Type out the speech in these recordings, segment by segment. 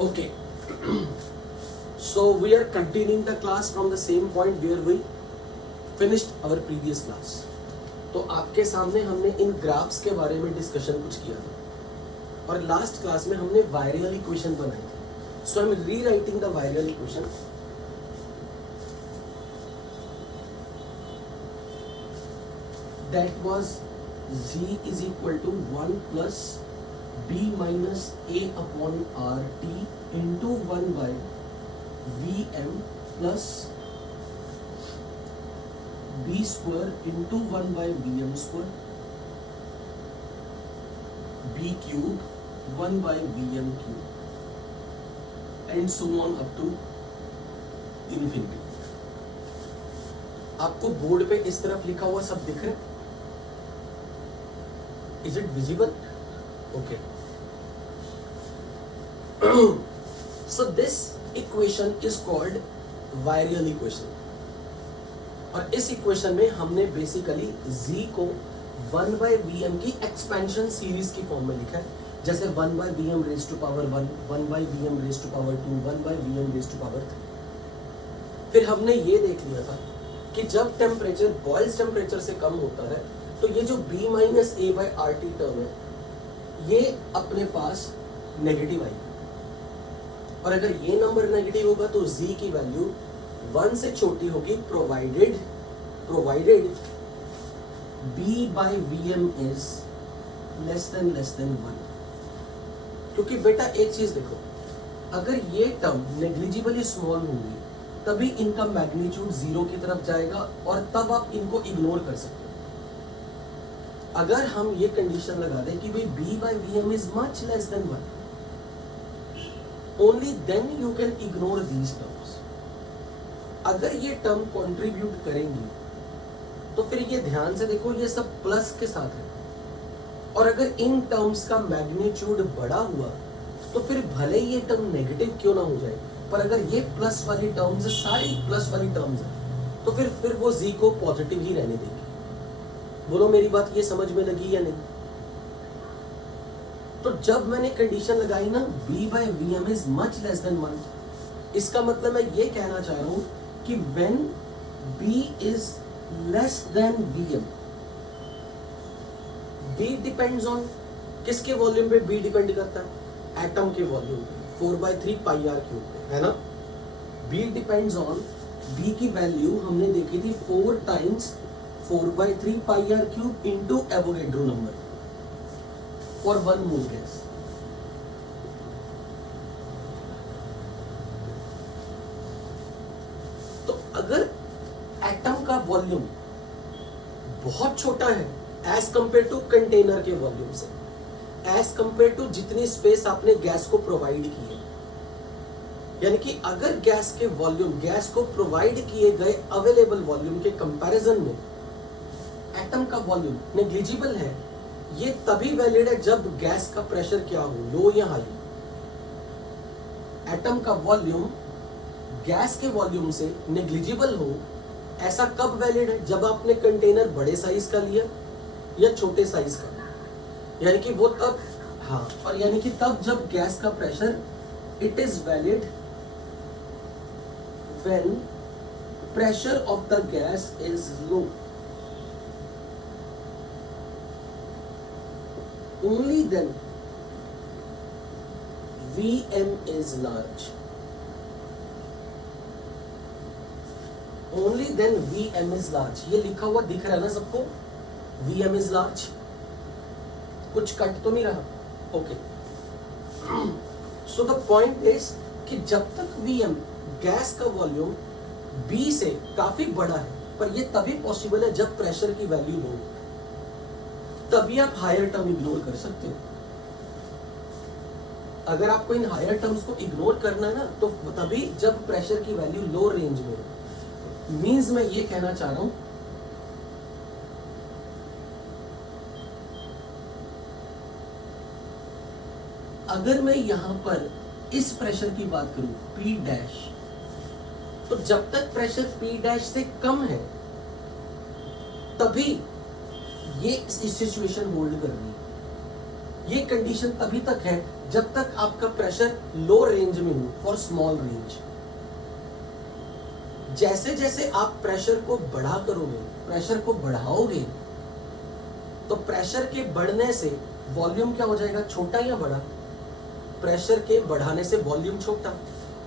Okay. So we are continuing the class from the same point where we finished our previous class. तो आपके सामने हमने इन graphs के बारे में डिस्कशन कुछ किया था और लास्ट क्लास में हमने वायरियल इक्वेशन बनाई थी. So I am rewriting the virial equation. That was z is equal to 1 plus b minus a upon rt into 1 by vm plus b square into 1 by vm square b cube 1 by vm cube and so on up to infinity. आपको board पे इस तरफ लिखा हुआ सब दिख रहा है? Is it visible? Okay. So this equation is called Weyerian equation. और इस इक्वेशन में हमने बेसिकली z को 1 by vm की एक्सपेंशन सीरीज की फॉर्म में लिखा है. जैसे 1 by vm raise to power 1, 1 by vm raise to power 2, 1 by vm raise to power 3. फिर हमने ये देख लिया था कि जब टेम्परेचर बॉयल्स टेम्परेचर से कम होता है तो ये जो b minus A by R T term है ये अपने पास नेगेटिव आएगी और अगर ये नंबर नेगेटिव होगा तो z की वैल्यू 1 से छोटी होगी provided b by vm is less then 1. क्योंकि बेटा एक चीज देखो, अगर ये टर्म नेग्लिजिबली स्मॉल होंगी तभी इनका मैग्नीट्यूड 0 की तरफ जाएगा और तब आप इनको इग्नोर कर सकते हो. अगर हम ये कंडीशन लगा दें कि भाई b by vm is much less than 1, only then you can ignore these terms. अगर ये टर्म कंट्रीब्यूट करेंगी तो फिर ये ध्यान से देखो ये सब प्लस के साथ है और अगर इन टर्म्स का मैग्नीट्यूड बड़ा हुआ तो फिर भले ये टर्म नेगेटिव क्यों ना हो जाए, पर अगर ये प्लस वाली टर्म्स सारी प्लस वाली टर्म्स है तो फिर वो z को पॉजिटिव ही रहने देगी. बोलो मेरी बात ये समझ में लगी या नहीं? तो जब मैंने कंडीशन लगाई ना b by vm is much less than 1, इसका मतलब मैं ये कहना चाह रहा हूं कि when b is less than vm, b depends on किसके वॉल्यूम पे b डिपेंड करता है? एटम के वॉल्यूम पे 4/3 पाई आर क्यूब पे, है ना? b डिपेंड्स ऑन, b की वैल्यू हमने देखी थी 4 times 4/3 pi r cube into Avogadro number for 1 mole gas. तो अगर एटम का वॉल्यूम बहुत छोटा है एज कंपेयर टू कंटेनर के वॉल्यूम से, एज कंपेयर टू जितनी स्पेस आपने गैस को प्रोवाइड की है, यानी कि अगर गैस के वॉल्यूम, गैस को प्रोवाइड किए गए अवेलेबल वॉल्यूम के कंपैरिजन में एटम का वॉल्यूम नेग्लिजिबल है, ये तभी वैलिड है जब गैस का प्रेशर क्या हो, लो या हाई. एटम का वॉल्यूम गैस के वॉल्यूम से नेग्लिजिबल हो, ऐसा कब वैलिड है? जब आपने कंटेनर बड़े साइज का लिया या छोटे साइज का, यानी कि वो तब, हाँ, और यानी कि तब जब गैस का pressure, it is valid when pressure of the gas is low. Only then Vm is large. Only then Vm is large. ये लिखा हुआ दिख रहा है ना सबको? Vm is large. कुछ कट तो नहीं रहा? Okay. So the point is कि जब तक Vm गैस का वॉल्यूम B से काफी बड़ा है, पर ये तभी पॉसिबल है जब प्रेशर की वैल्यू लो, तभी आप हायर टर्म इग्नोर कर सकते हो. अगर आपको इन हायर टर्म्स को इग्नोर करना है ना तो तभी जब प्रेशर की वैल्यू लो रेंज में हो. मींस मैं ये कहना चाह रहा हूं, अगर मैं यहां पर इस प्रेशर की बात करूं P डैश, तो जब तक प्रेशर P डैश से कम है तभी ये सिचुएशन होल्ड कर रही है. ये कंडीशन तभी तक है जब तक आपका प्रेशर लो रेंज में हो फॉर स्मॉल रेंज। जैसे जैसे आप प्रेशर को बढ़ा करोगे, प्रेशर को बढ़ाओगे, तो प्रेशर के बढ़ने से वॉल्यूम क्या हो जाएगा, छोटा या बड़ा? प्रेशर के बढ़ाने से वॉल्यूम छोटा।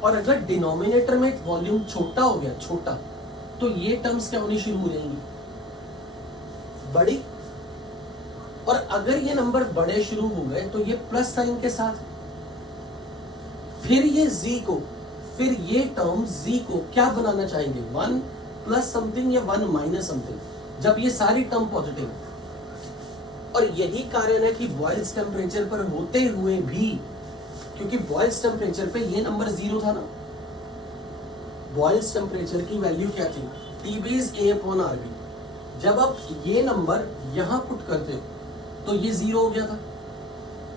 और अगर डिनोमिनेटर में वॉल्यूम छोटा हो गया, छोटा, तो ये टर्म्स क्या होनी शुरू हो जाएंगी, बड़ी। और अगर ये नंबर बड़े शुरू हो गए तो ये प्लस साइन के साथ, फिर ये z को, फिर ये टर्म z को क्या बनाना चाहेंगे, 1 प्लस समथिंग या 1 माइनस समथिंग, जब ये सारी टर्म पॉजिटिव है। और यही कारण है कि बॉयल्स टेम्परेचर पर होते हुए भी, क्योंकि बॉयल्स टेम्परेचर पे ये नंबर 0 था ना, बॉयल्स टेम्परेचर की वैल्यू क्या थी, TB इज A/RB। जब आप ये नंबर यहां पुट करते हो तो ये 0 हो गया था।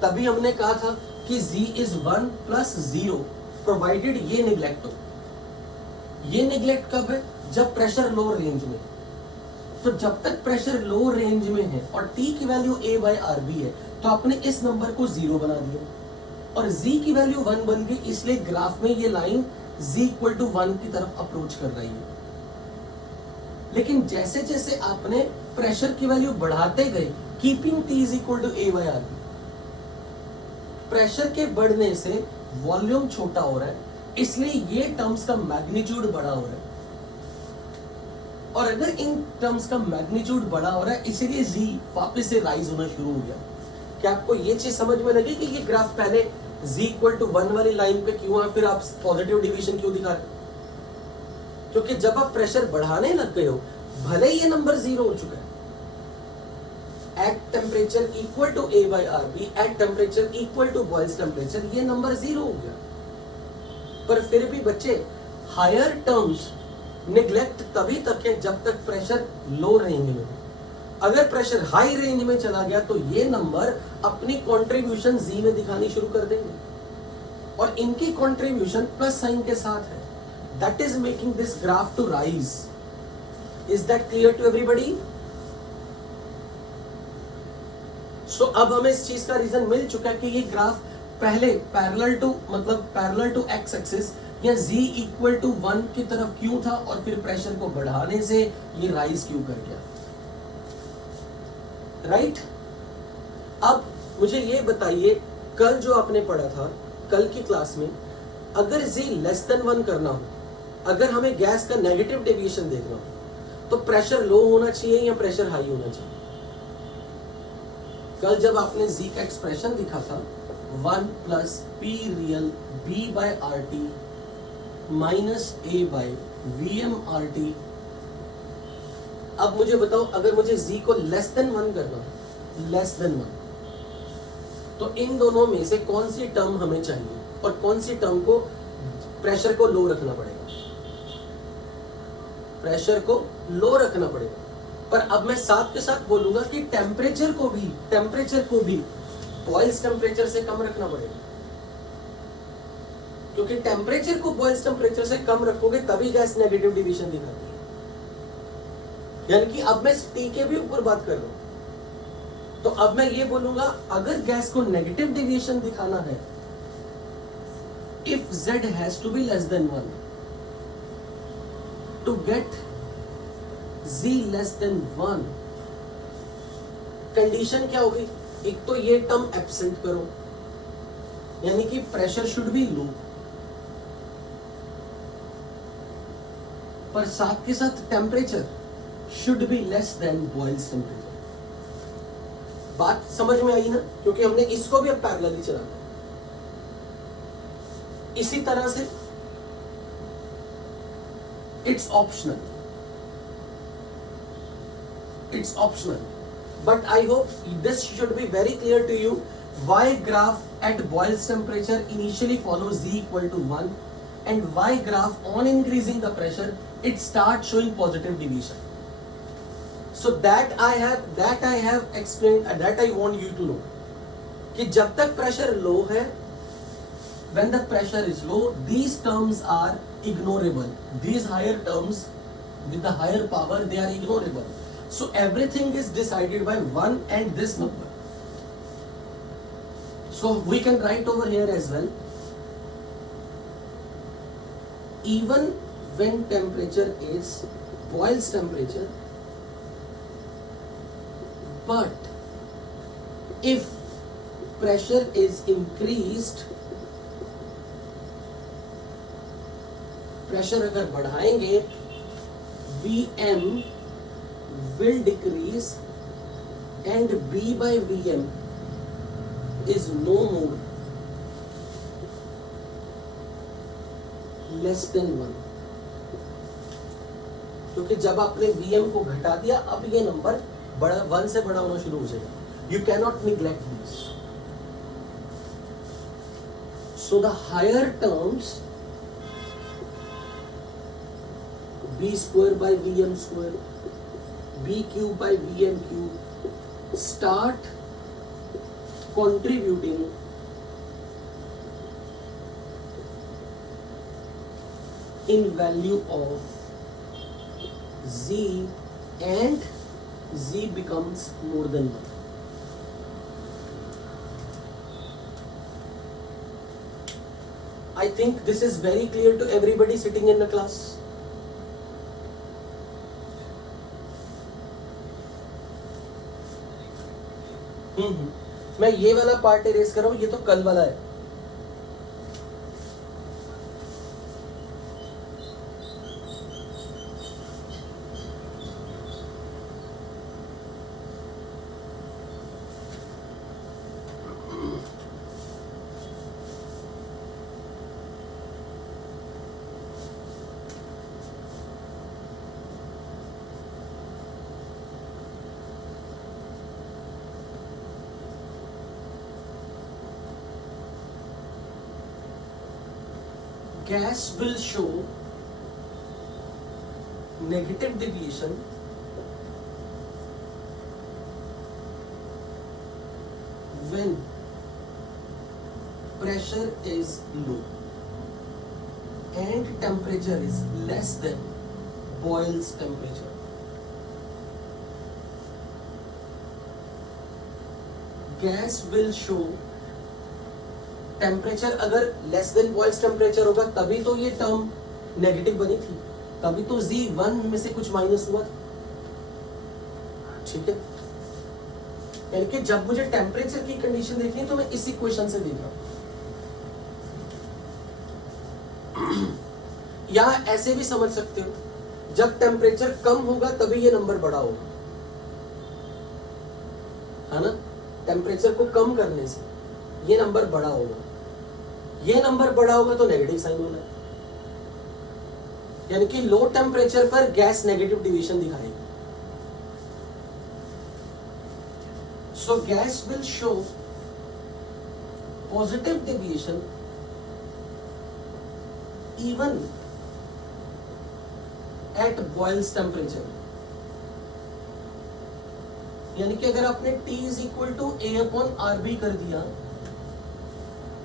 तभी हमने कहा था कि z इज 1 प्लस 0 प्रोवाइडेड ये निगलेक्ट हो। ये निगलेक्ट कब है, जब प्रेशर लो रेंज में। तो जब तक प्रेशर लो रेंज में है और T की वैल्यू A/RB है, तो आपने इस नंबर को 0 बना दिया और z की वैल्यू 1 बन गई। इसलिए ग्राफ में ये लाइन z = 1 की तरफ अप्रोच कर रही है। लेकिन जैसे जैसे आपने प्रेशर की वैल्यू बढ़ाते गए, कीपिंग T = A/RB, प्रेशर के बढ़ने से वॉल्यूम छोटा हो रहा है, इसलिए ये टर्म्स का मैग्नीट्यूड बड़ा हो रहा है। और अगर इन टर्म्स का मैग्नीट्यूड बड़ा हो रहा है, इसीलिए z वापस से राइज होना शुरू हो गया। क्या आपको ये चीज समझ में लगी कि ये ग्राफ पहले z = 1 वाली लाइन पे क्यों है, फिर आप पॉजिटिव डिवीजन क्यों दिखा रहे? क्योंकि जब आप प्रेशर बढ़ाने लग गए हो, भले ये नंबर 0 हो चुका है, at temperature equal to A/RB, at temperature equal to Boyle's temperature, ये नंबर 0 हो गया। पर फिर भी बच्चे, हायर टर्म्स निगलेक्ट तभी तक है जब तक प्रेशर लो रेंज में हो। अगर प्रेशर हाई रेंज में चला गया तो ये नंबर अपनी कंट्रीब्यूशन z में दिखानी शुरू कर देंगे, और इनकी कंट्रीब्यूशन प्लस साइन के साथ है। That is making this graph to rise. Is that clear to everybody? So अब हमें इस चीज का रीजन मिल चुका है कि ये ग्राफ पहले पैरेलल टू एक्स एक्सिस या z = 1 की तरफ क्यों था, और फिर प्रेशर को बढ़ाने से ये राइज क्यों कर गया, राइट? अब मुझे ये बताइए, कल जो आपने पढ़ा था, कल की क्लास में, अगर z <1 करना हो, अगर हमें गैस का नेगेटिव डेविएशन देखना हो, तो प्रेशर लो होना चाहिए या प्रेशर हाई होना चाहिए? कल जब आपने z का एक्सप्रेशन लिखा था 1 + P real B/RT minus A/VmRT, अब मुझे बताओ, अगर मुझे z को <1 करना हो, <1, तो इन दोनों में से कौन सी टर्म हमें चाहिए और कौन सी टर्म को प्रेशर को लो रखना पड़ेगा? प्रेशर को लो रखना पड़ेगा। पर अब मैं साथ के साथ बोलूंगा कि टेम्परेचर को भी बॉयल्स टेम्परेचर से कम रखना पड़ेगा, क्योंकि टेम्परेचर को बॉयल्स टेम्परेचर से कम रखोगे तभी गैस नेगेटिव डिवीजन दिखाती है। यानी कि अब मैं T के भी ऊपर बात कर रहा हूं, तो अब मैं ये बोलूंगा, अगर गैस को नेगेटिव डिवीजन दिखाना है, if Z has to be <1 to get z <1, condition क्या होगी? एक तो ये टर्म एब्सेंट करो, यानी कि प्रेशर शुड बी लो, पर साथ के साथ temperature should be less than Boyle's temperature. बात समझ में आई ना? क्योंकि हमने इसको भी अब पैरेलली चलाना है। इसी तरह से it's optional, but I hope this should be very clear to you why graph at boils temperature initially follows z = 1 and why graph on increasing the pressure it starts showing positive deviation. So that I have explained, that I want you to know कि जब तक pressure low है, when the pressure is low, these terms are ignorable. These higher terms with the higher power, they are ignorable. So everything is decided by 1 and this number. So we can write over here as well. Even when temperature is boils temperature, but if pressure is increased, pressure अगर बढ़ाएंगे, Vm will decrease and B by Vm is no more less than 1. क्योंकि जब आपने Vm को घटा दिया, अब ये नंबर बड़ा 1 से बड़ा होना शुरू हो जाएगा. You cannot neglect this. So the higher terms, B square by Vm square, B cube by Vm cube, start contributing in value of Z, and Z becomes more than 1. I think this is very clear to everybody sitting in the class. मैं ये वाला part erase कर रहा हूं, ये तो कल वाला है. Gas will show negative deviation when pressure is low and temperature is less than Boyle's temperature. Gas will show temperature अगर लेस देन बॉयल्स टेम्परेचर होगा तभी तो ये टर्म नेगेटिव बनी थी, तभी तो Z 1 में से कुछ माइनस हुआ. ठीक है, यानी कि जब मुझे टेम्परेचर की कंडीशन देखनी है तो मैं इस इक्वेशन से देख रहा हूं. या ऐसे भी समझ सकते हो, जब टेम्परेचर कम होगा तभी ये नंबर बड़ा होगा, है ना. टेम्परेचर को कम करने से ये नंबर बड़ा होगा, ये नंबर बड़ा होगा तो नेगेटिव साइन होना है. यानी कि लो टेम्परेचर पर गैस नेगेटिव डिविएशन दिखाएगी. सो gas will show positive deviation even at Boyle's temperature. यानी कि अगर आपने T is equal to A/RB कर दिया,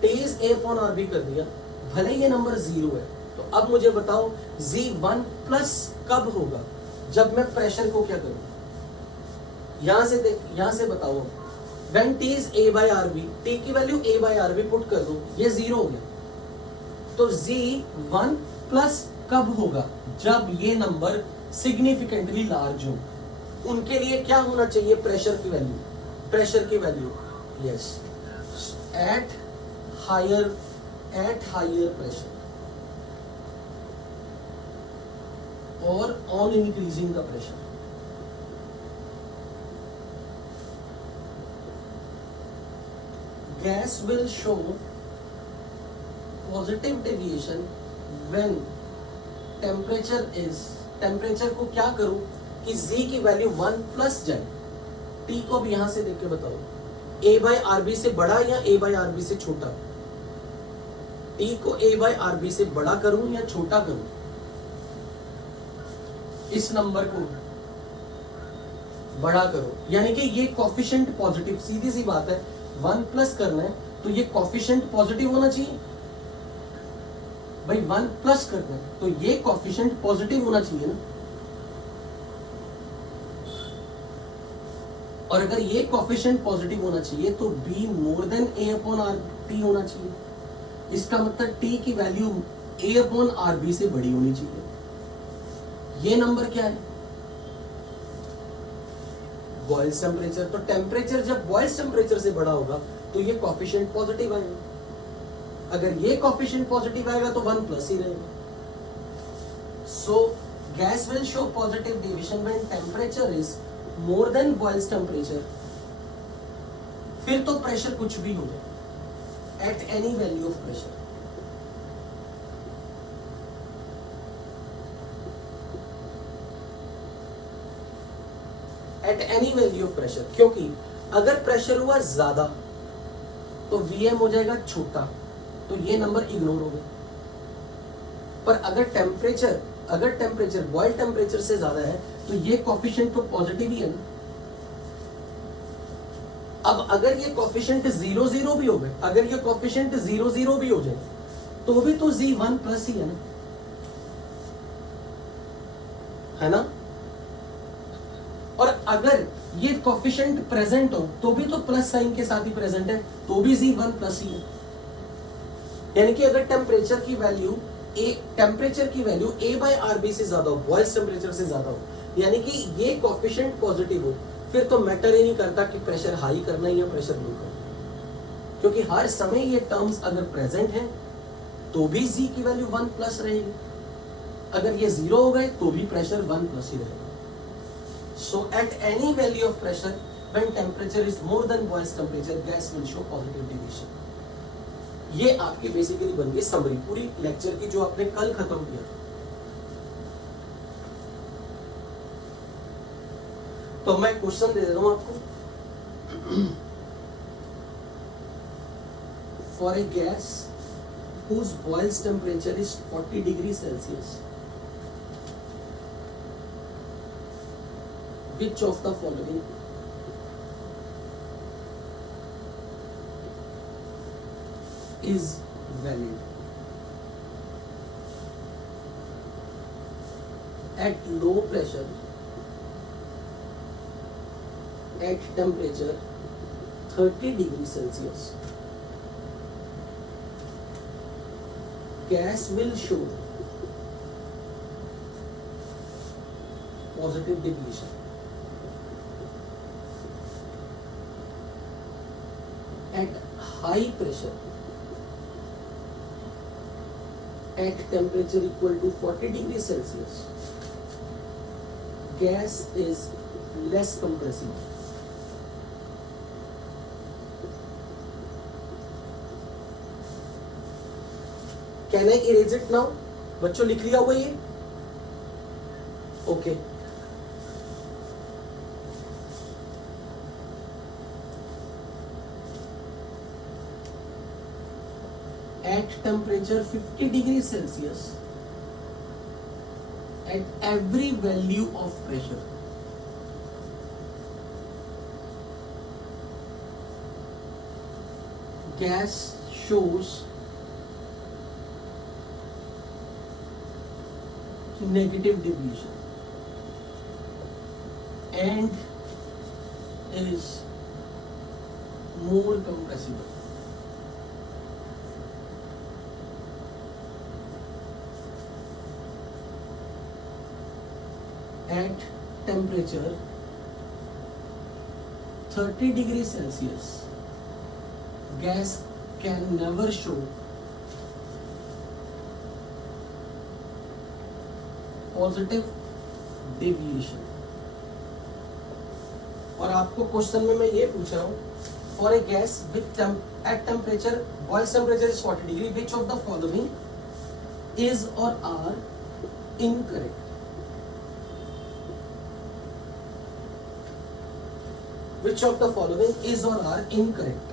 T इज A/RB कर दिया, भले ये नंबर 0 है, तो अब मुझे बताओ Z 1 प्लस कब होगा, जब मैं प्रेशर को क्या करूं. यहां से देख, यहां से बताओ. When T is A/RB, T की वैल्यू A/RB पुट कर दो, ये 0 हो गया. तो Z 1 प्लस कब होगा, जब ये नंबर सिग्निफिकेंटली लार्ज हो. उनके लिए क्या होना चाहिए, प्रेशर की वैल्यू. प्रेशर की value yes at higher pressure और on increasing the pressure. Gas will show positive deviation when temperature को क्या करूं कि Z की वैल्यू 1 प्लस जाए. T को भी यहां से देख के बताओ, A/RB से बड़ा या A/RB से छोटा. T को A/RB से बड़ा करूं या छोटा करूं. इस नंबर को बड़ा करो, यानी कि ये कोफिशिएंट पॉजिटिव. सीधी सी बात है, 1 प्लस करना है तो ये कोफिशिएंट पॉजिटिव होना चाहिए भाई. 1 प्लस करना है तो ये कोफिशिएंट पॉजिटिव होना चाहिए ना. और अगर ये कोफिशिएंट पॉजिटिव होना चाहिए तो b more than a upon R T होना चाहिए। इसका मतलब t की value a upon R B से बड़ी होनी चाहिए। ये नंबर क्या है? Boyle's temperature. तो टेम्परेचर जब बॉयल्स टेम्परेचर से बड़ा होगा तो ये कोफिशिएंट पॉजिटिव आएगा। अगर ये कोफिशिएंट पॉजिटिव आएगा तो 1 प्लस ही रहेगा। सो gas will show positive deviation when temperature is more than Boyle's temperature. फिर तो प्रेशर कुछ भी हो जाए eight any value of pressure. Eight any value of pressure, क्योंकि अगर प्रेशर हुआ ज्यादा तो Vm हो जाएगा छोटा, तो ये नंबर इग्नोर हो गया। पर अगर टेम्परेचर बॉयल टेम्परेचर से ज्यादा है तो ये कोफिशिएंट तो पॉजिटिव ही है ना। अब अगर ये कोफिशिएंट 0 भी हो गए, अगर ये कोफिशिएंट 0 भी हो जाए तो भी तो z 1 प्लस ही है ना। और अगर ये कोफिशिएंट प्रेजेंट हो तो भी तो प्लस साइन के साथ ही प्रेजेंट है, तो भी z 1 प्लस ही है। यानी कि अगर टेम्परेचर की value a by R B से ज्यादा हो, बॉयल्स टेम्परेचर से ज्यादा हो, यानी कि ये कोफिशिएंट पॉजिटिव हो, फिर तो मैटर ही नहीं करता कि प्रेशर हाई करना है या प्रेशर लो करना, क्योंकि हर समय ये टर्म्स अगर प्रेजेंट हैं तो भी z की वैल्यू 1 प्लस रहेगी। अगर ये 0 हो गए तो भी प्रेशर 1 प्लस ही रहेगा। So at any value of pressure when temperature is more than Boyle's temperature gas will show positive deviation. ये आपकी बेसिकली बन गई समरी पूरी लेक्चर की जो आपने कल खत्म किया था। तो मैं क्वेश्चन दे देता हूं आपको। For a gas whose boils temperature is 40 degrees Celsius, which of the following is valid? At low pressure, at temperature 30 degrees Celsius, gas will show positive depletion. At high pressure, at temperature equal to 40 degrees Celsius, gas is less compressible. Can I erase it now? बच्चों लिख लिया हुआ ये? Okay. At temperature 50 degrees Celsius, at every value of pressure, gas shows negative depletion and is more compressible. At temperature 30 degrees Celsius, gas can never show positive deviation. और आपको question में मैं ये पूछ रहा हूं, for a gas with at temperature Boyle's temperature is 40 degree, which of the following is or are incorrect? Which of the following is or are incorrect?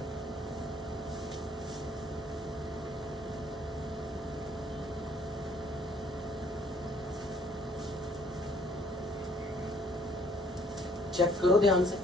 Check करो ध्यान से।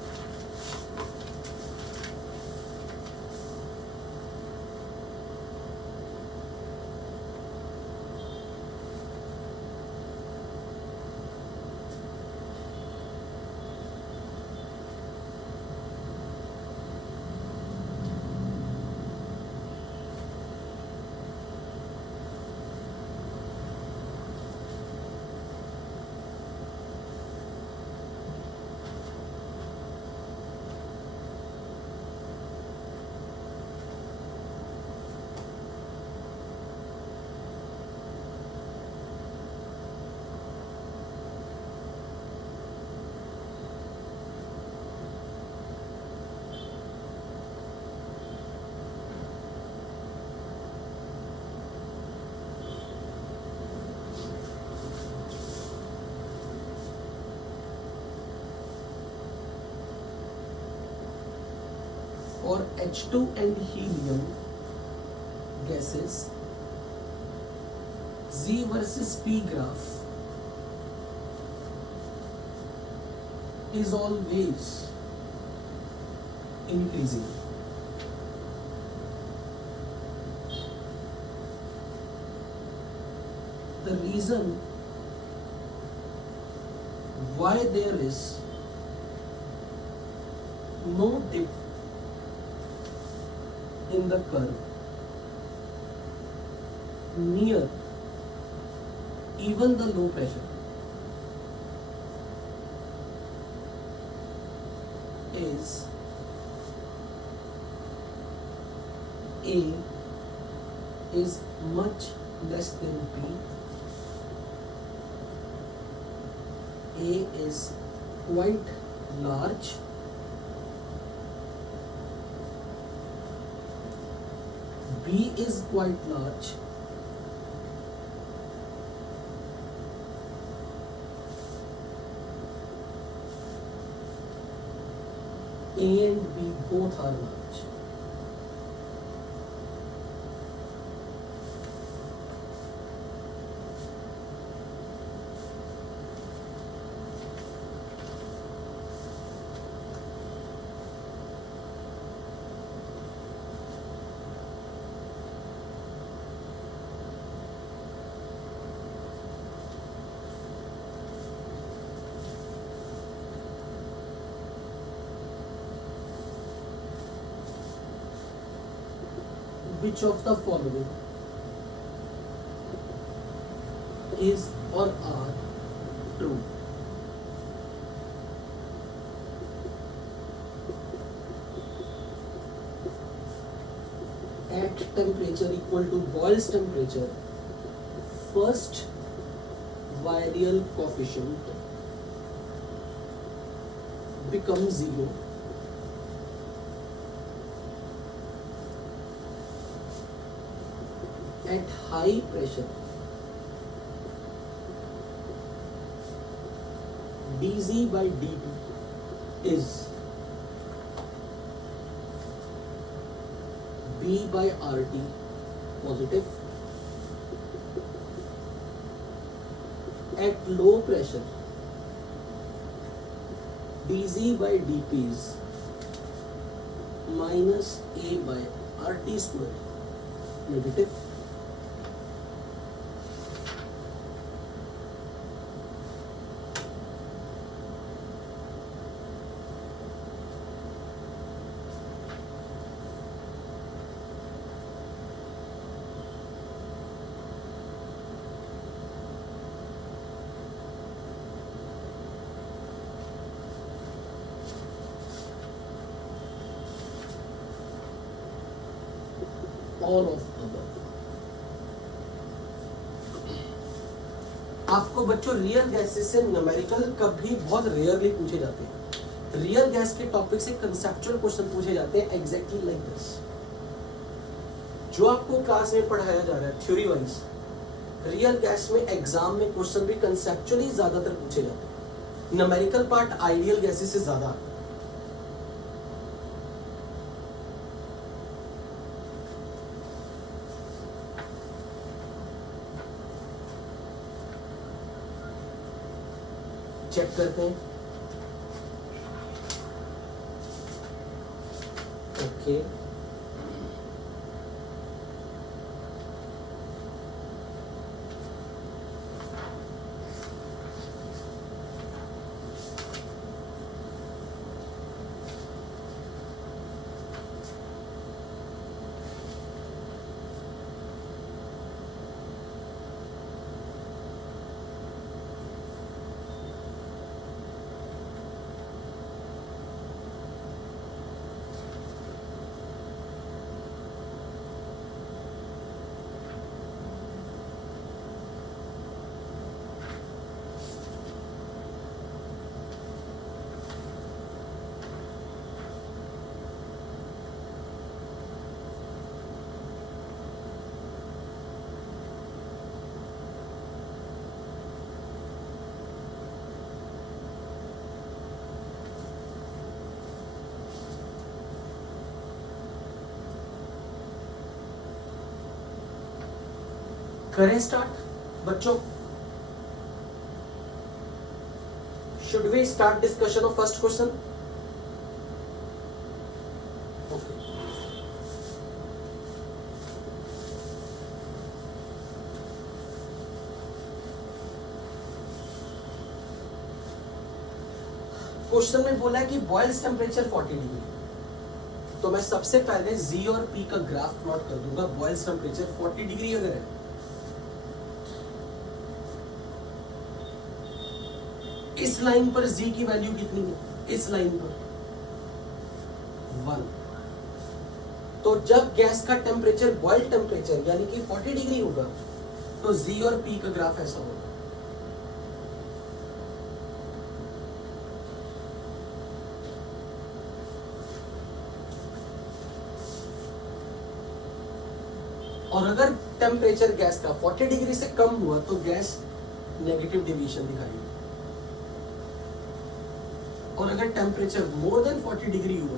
for H2 and helium gases, Z versus P graph is always increasing. The reason why there is no dip in the curve near even the low pressure is A is much less than B. A is quite large. B is quite large. A and B both are large. Which of the following is or are true? At temperature equal to Boyle's temperature, first virial coefficient becomes 0. At high pressure, dZ by dt is B by RT positive. At low pressure, dZ by dP is minus A by RT square negative. All of above. आपको बच्चों real gases से numerical कभी बहुत rarely पूछे जाते हैं। Real gas के topic से कंसेप्चुअल क्वेश्चन पूछे जाते हैं एग्जैक्टली लाइक दिस। जो आपको क्लास में पढ़ाया जा रहा है थ्योरी वाइज, रियल गैस में एग्जाम में क्वेश्चन भी कंसेप्चुअली ज्यादातर पूछे जाते हैं। न्यूमेरिकल पार्ट आइडियल गैसेस से ज्यादा। चेक करते हैं। ओके करें स्टार्ट बच्चों? Should we start discussion of first question? Okay, question में बोला है कि बॉयल्स टेम्परेचर 40 डिग्री, तो मैं सबसे पहले जी और पी का ग्राफ प्लॉट कर दूंगा। बॉयल्स टेम्परेचर 40 डिग्री अगर है, इस लाइन पर जी की वैल्यू कितनी है? इस लाइन पर 1। तो जब गैस का टेम्परेचर बॉइल्ड टेम्परेचर यानी कि 40 डिग्री होगा, तो जी और पी का ग्राफ ऐसा होगा। और अगर टेम्परेचर गैस का 40 डिग्री से कम हुआ तो गैस नेगेटिव डिवीजन दिखाएगी, और अगर टेम्परेचर मोर देन 40 डिग्री हुआ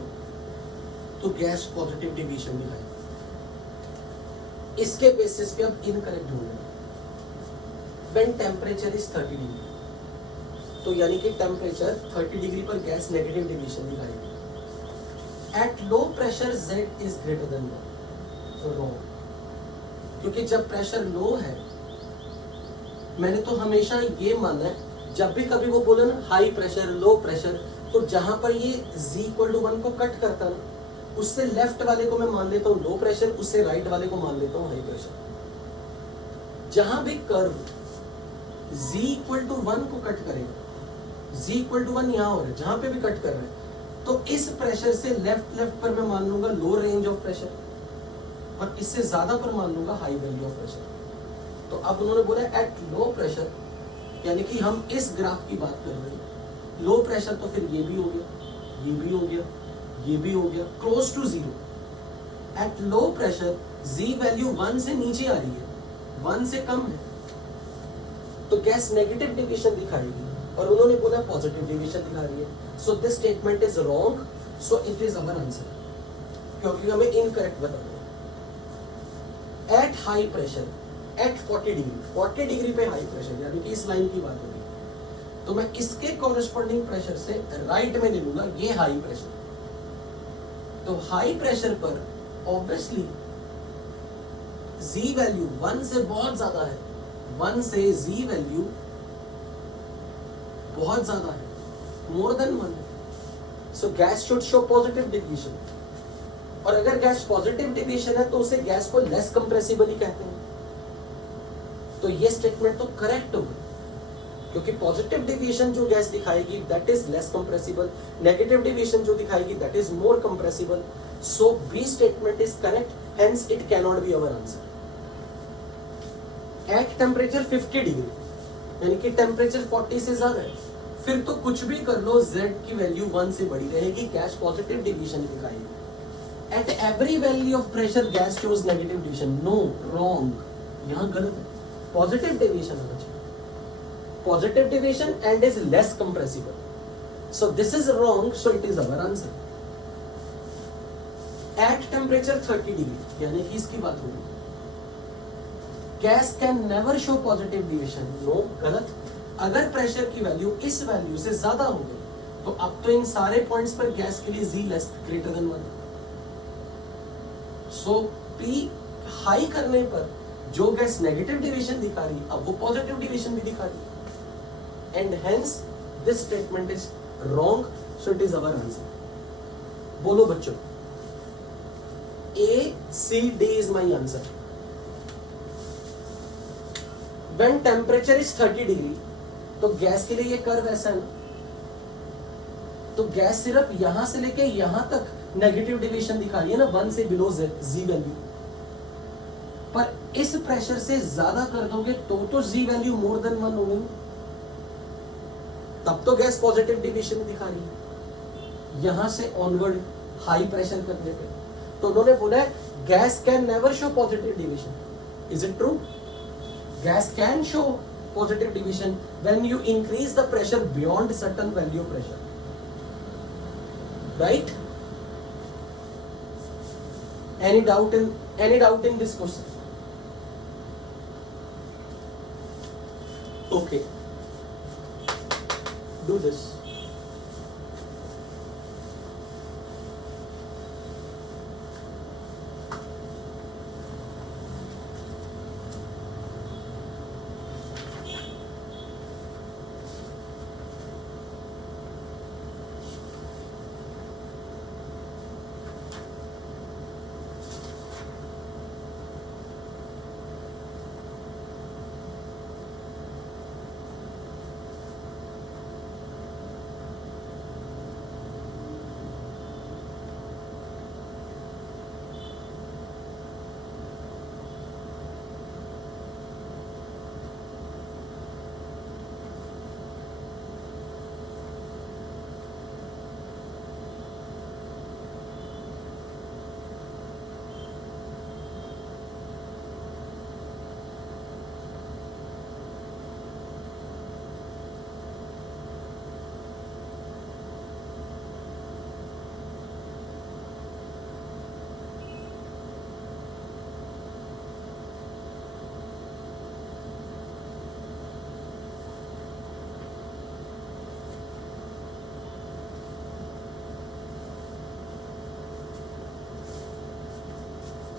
तो गैस पॉजिटिव डिवीजन दिखाएगी। इसके बेसिस पे अब इनकरेक्ट ढूंढना। व्हेन टेम्परेचर इज 30 डिग्री, तो यानी कि टेम्परेचर 30 डिग्री पर गैस नेगेटिव डिवीजन दिखाएगी। Eight low pressure Z is greater than 1, wrong, क्योंकि जब प्रेशर लो है, मैंने तो हमेशा ये माना है, जब भी कभी वो बोले ना हाई प्रेशर लो प्रेशर, तो जहां पर ये Z = 1 को कट करता ना, उससे लेफ्ट वाले को मैं मान लेता हूँ लो प्रेशर, उससे राइट वाले को मान लेता हूँ हाई प्रेशर। जहां भी कर्व Z = 1 को कट करेगा, Z = 1 यहाँ हो रहा है, जहां पे भी कट कर रहा है, तो इस प्रेशर से लेफ्ट पर मैं मान लूंगा लो रेंज ऑफ प्रेशर, और इससे ज्यादा पर मान लूंगा हाई वैल्यू ऑफ प्रेशर। तो अब उन्होंने बोला एट लो प्रेशर, यानी कि हम इस ग्राफ की बात कर रहे हैं, लो प्रेशर तो फिर ये भी हो गया, ये भी हो गया, ये भी हो गया, close to 0। At low pressure Z value 1 से नीचे आ रही है, 1 से कम है, तो गैस नेगेटिव डिवीजन दिखाएगी, और उन्होंने बोला पॉजिटिव डिवीजन दिखा रही है। So this statement is wrong, so it is our answer, क्योंकि हमें इनकरेक्ट बताना है। At high pressure, at 40 degree, 40 degree पे हाई प्रेशर, यानी कि इस लाइन की बात होगी, तो मैं इसके कॉरेस्पॉन्डिंग प्रेशर से राइट में ले लूंगा ये हाई प्रेशर। तो हाई प्रेशर पर ऑब्वियसली Z वैल्यू 1 से बहुत ज्यादा है, 1 से Z वैल्यू बहुत ज्यादा है, more than 1, so gas should show positive division. और अगर गैस पॉजिटिव डिवीजन है तो उसे गैस को लेस कंप्रेसिबल ही कहते हैं। तो ये स्टेटमेंट तो करेक्ट होगा, क्योंकि पॉजिटिव डिवीजन जो गैस दिखाएगी that is less compressible, negative division जो दिखाएगी that is more compressible. So B statement is correct, hence it can not be our answer. At temperature 50 degree, यानी कि टेम्परेचर 40 से ज्यादा है, फिर तो कुछ भी कर लो Z की वैल्यू 1 से बड़ी रहेगी, गैस पॉजिटिव डिवीजन दिखाएगी। At every value of pressure gas shows negative division, no, wrong, यहाँ गलत है, पॉजिटिव डिवीजन होना चाहिए, positive division and is less compressible. So this is wrong, so it is our answer. At temperature 30 degree, यानी कि इसकी बात होगी, gas can never show positive division, no, गलत। अगर प्रेशर की वैल्यू इस वैल्यू से ज्यादा हो गई, तो अब तो इन सारे पॉइंट्स पर गैस के लिए Z लेस ग्रेटर देन 1। सो P हाई करने पर जो गैस नेगेटिव डिवीजन दिखा रही, अब वो पॉजिटिव डिवीजन भी दिखा रही, and hence this statement is wrong, so it is our answer. बोलो बच्चों, A, C, D is my answer. When temperature is 30 degree, तो गैस के लिए ये कर्व ऐसा है ना, तो गैस सिर्फ यहां से लेके यहां तक नेगेटिव डिवीजन दिखा रही है ना, 1 से बिलो Z वैल्यू, पर इस प्रेशर से ज्यादा कर दोगे तो Z वैल्यू मोर देन 1 होगी, तब तो गैस पॉजिटिव डिवीजन दिखा रही है। यहां से ऑनवर्ड हाई प्रेशर करने पे तो उन्होंने बोला है gas can never show positive division. Is it true? Gas can show positive division when you increase the pressure beyond certain value of pressure, right? Any doubt in this question? Okay, do this.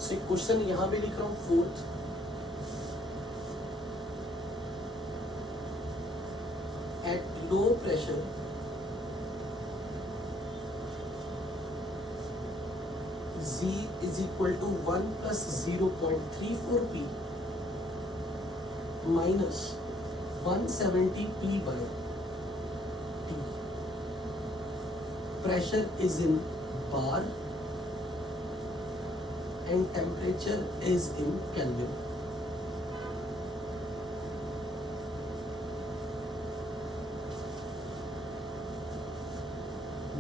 So question यहां भी लिख रहा हूं, fourth, eight low pressure Z is equal to 1 plus 0.34 P minus 170 P by T. Pressure is in bar and temperature is in Kelvin.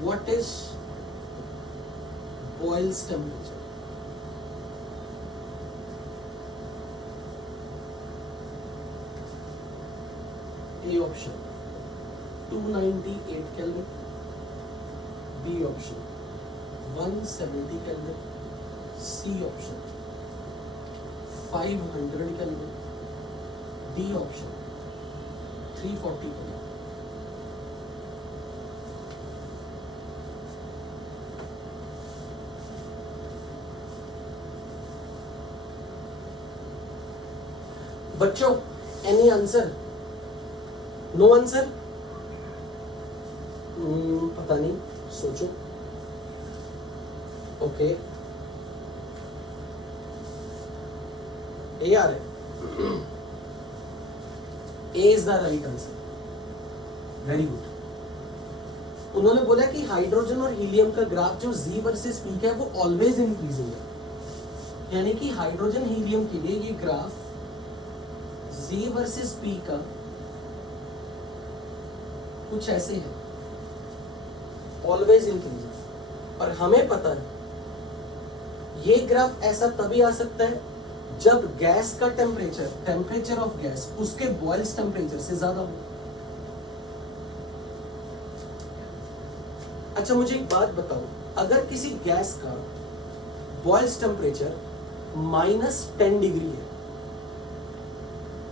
What is Boyle's temperature? A option 298 Kelvin, B option 170 Kelvin, C option 500 Kelvin, D option 340 Kelvin. बच्चों, any answer? No answer? पता नहीं, सोचो. Okay, A R है. A is the right answer. Very good. उन्होंने बोला कि hydrogen और helium का ग्राफ जो Z वर्सेस P का है वो ऑलवेज इंक्रीजिंग है. यानी कि हाइड्रोजन हीलियम के लिए ये ग्राफ Z वर्सेस P का कुछ ऐसे है, ऑलवेज इंक्रीजिंग. और हमें पता है ये ग्राफ ऐसा तभी आ सकता है जब गैस का टेम्परेचर ऑफ गैस उसके बॉयल्स टेम्परेचर से ज्यादा हो. अच्छा, मुझे एक बात बताओ, अगर किसी गैस का बॉयल्स टेम्परेचर -10 डिग्री है,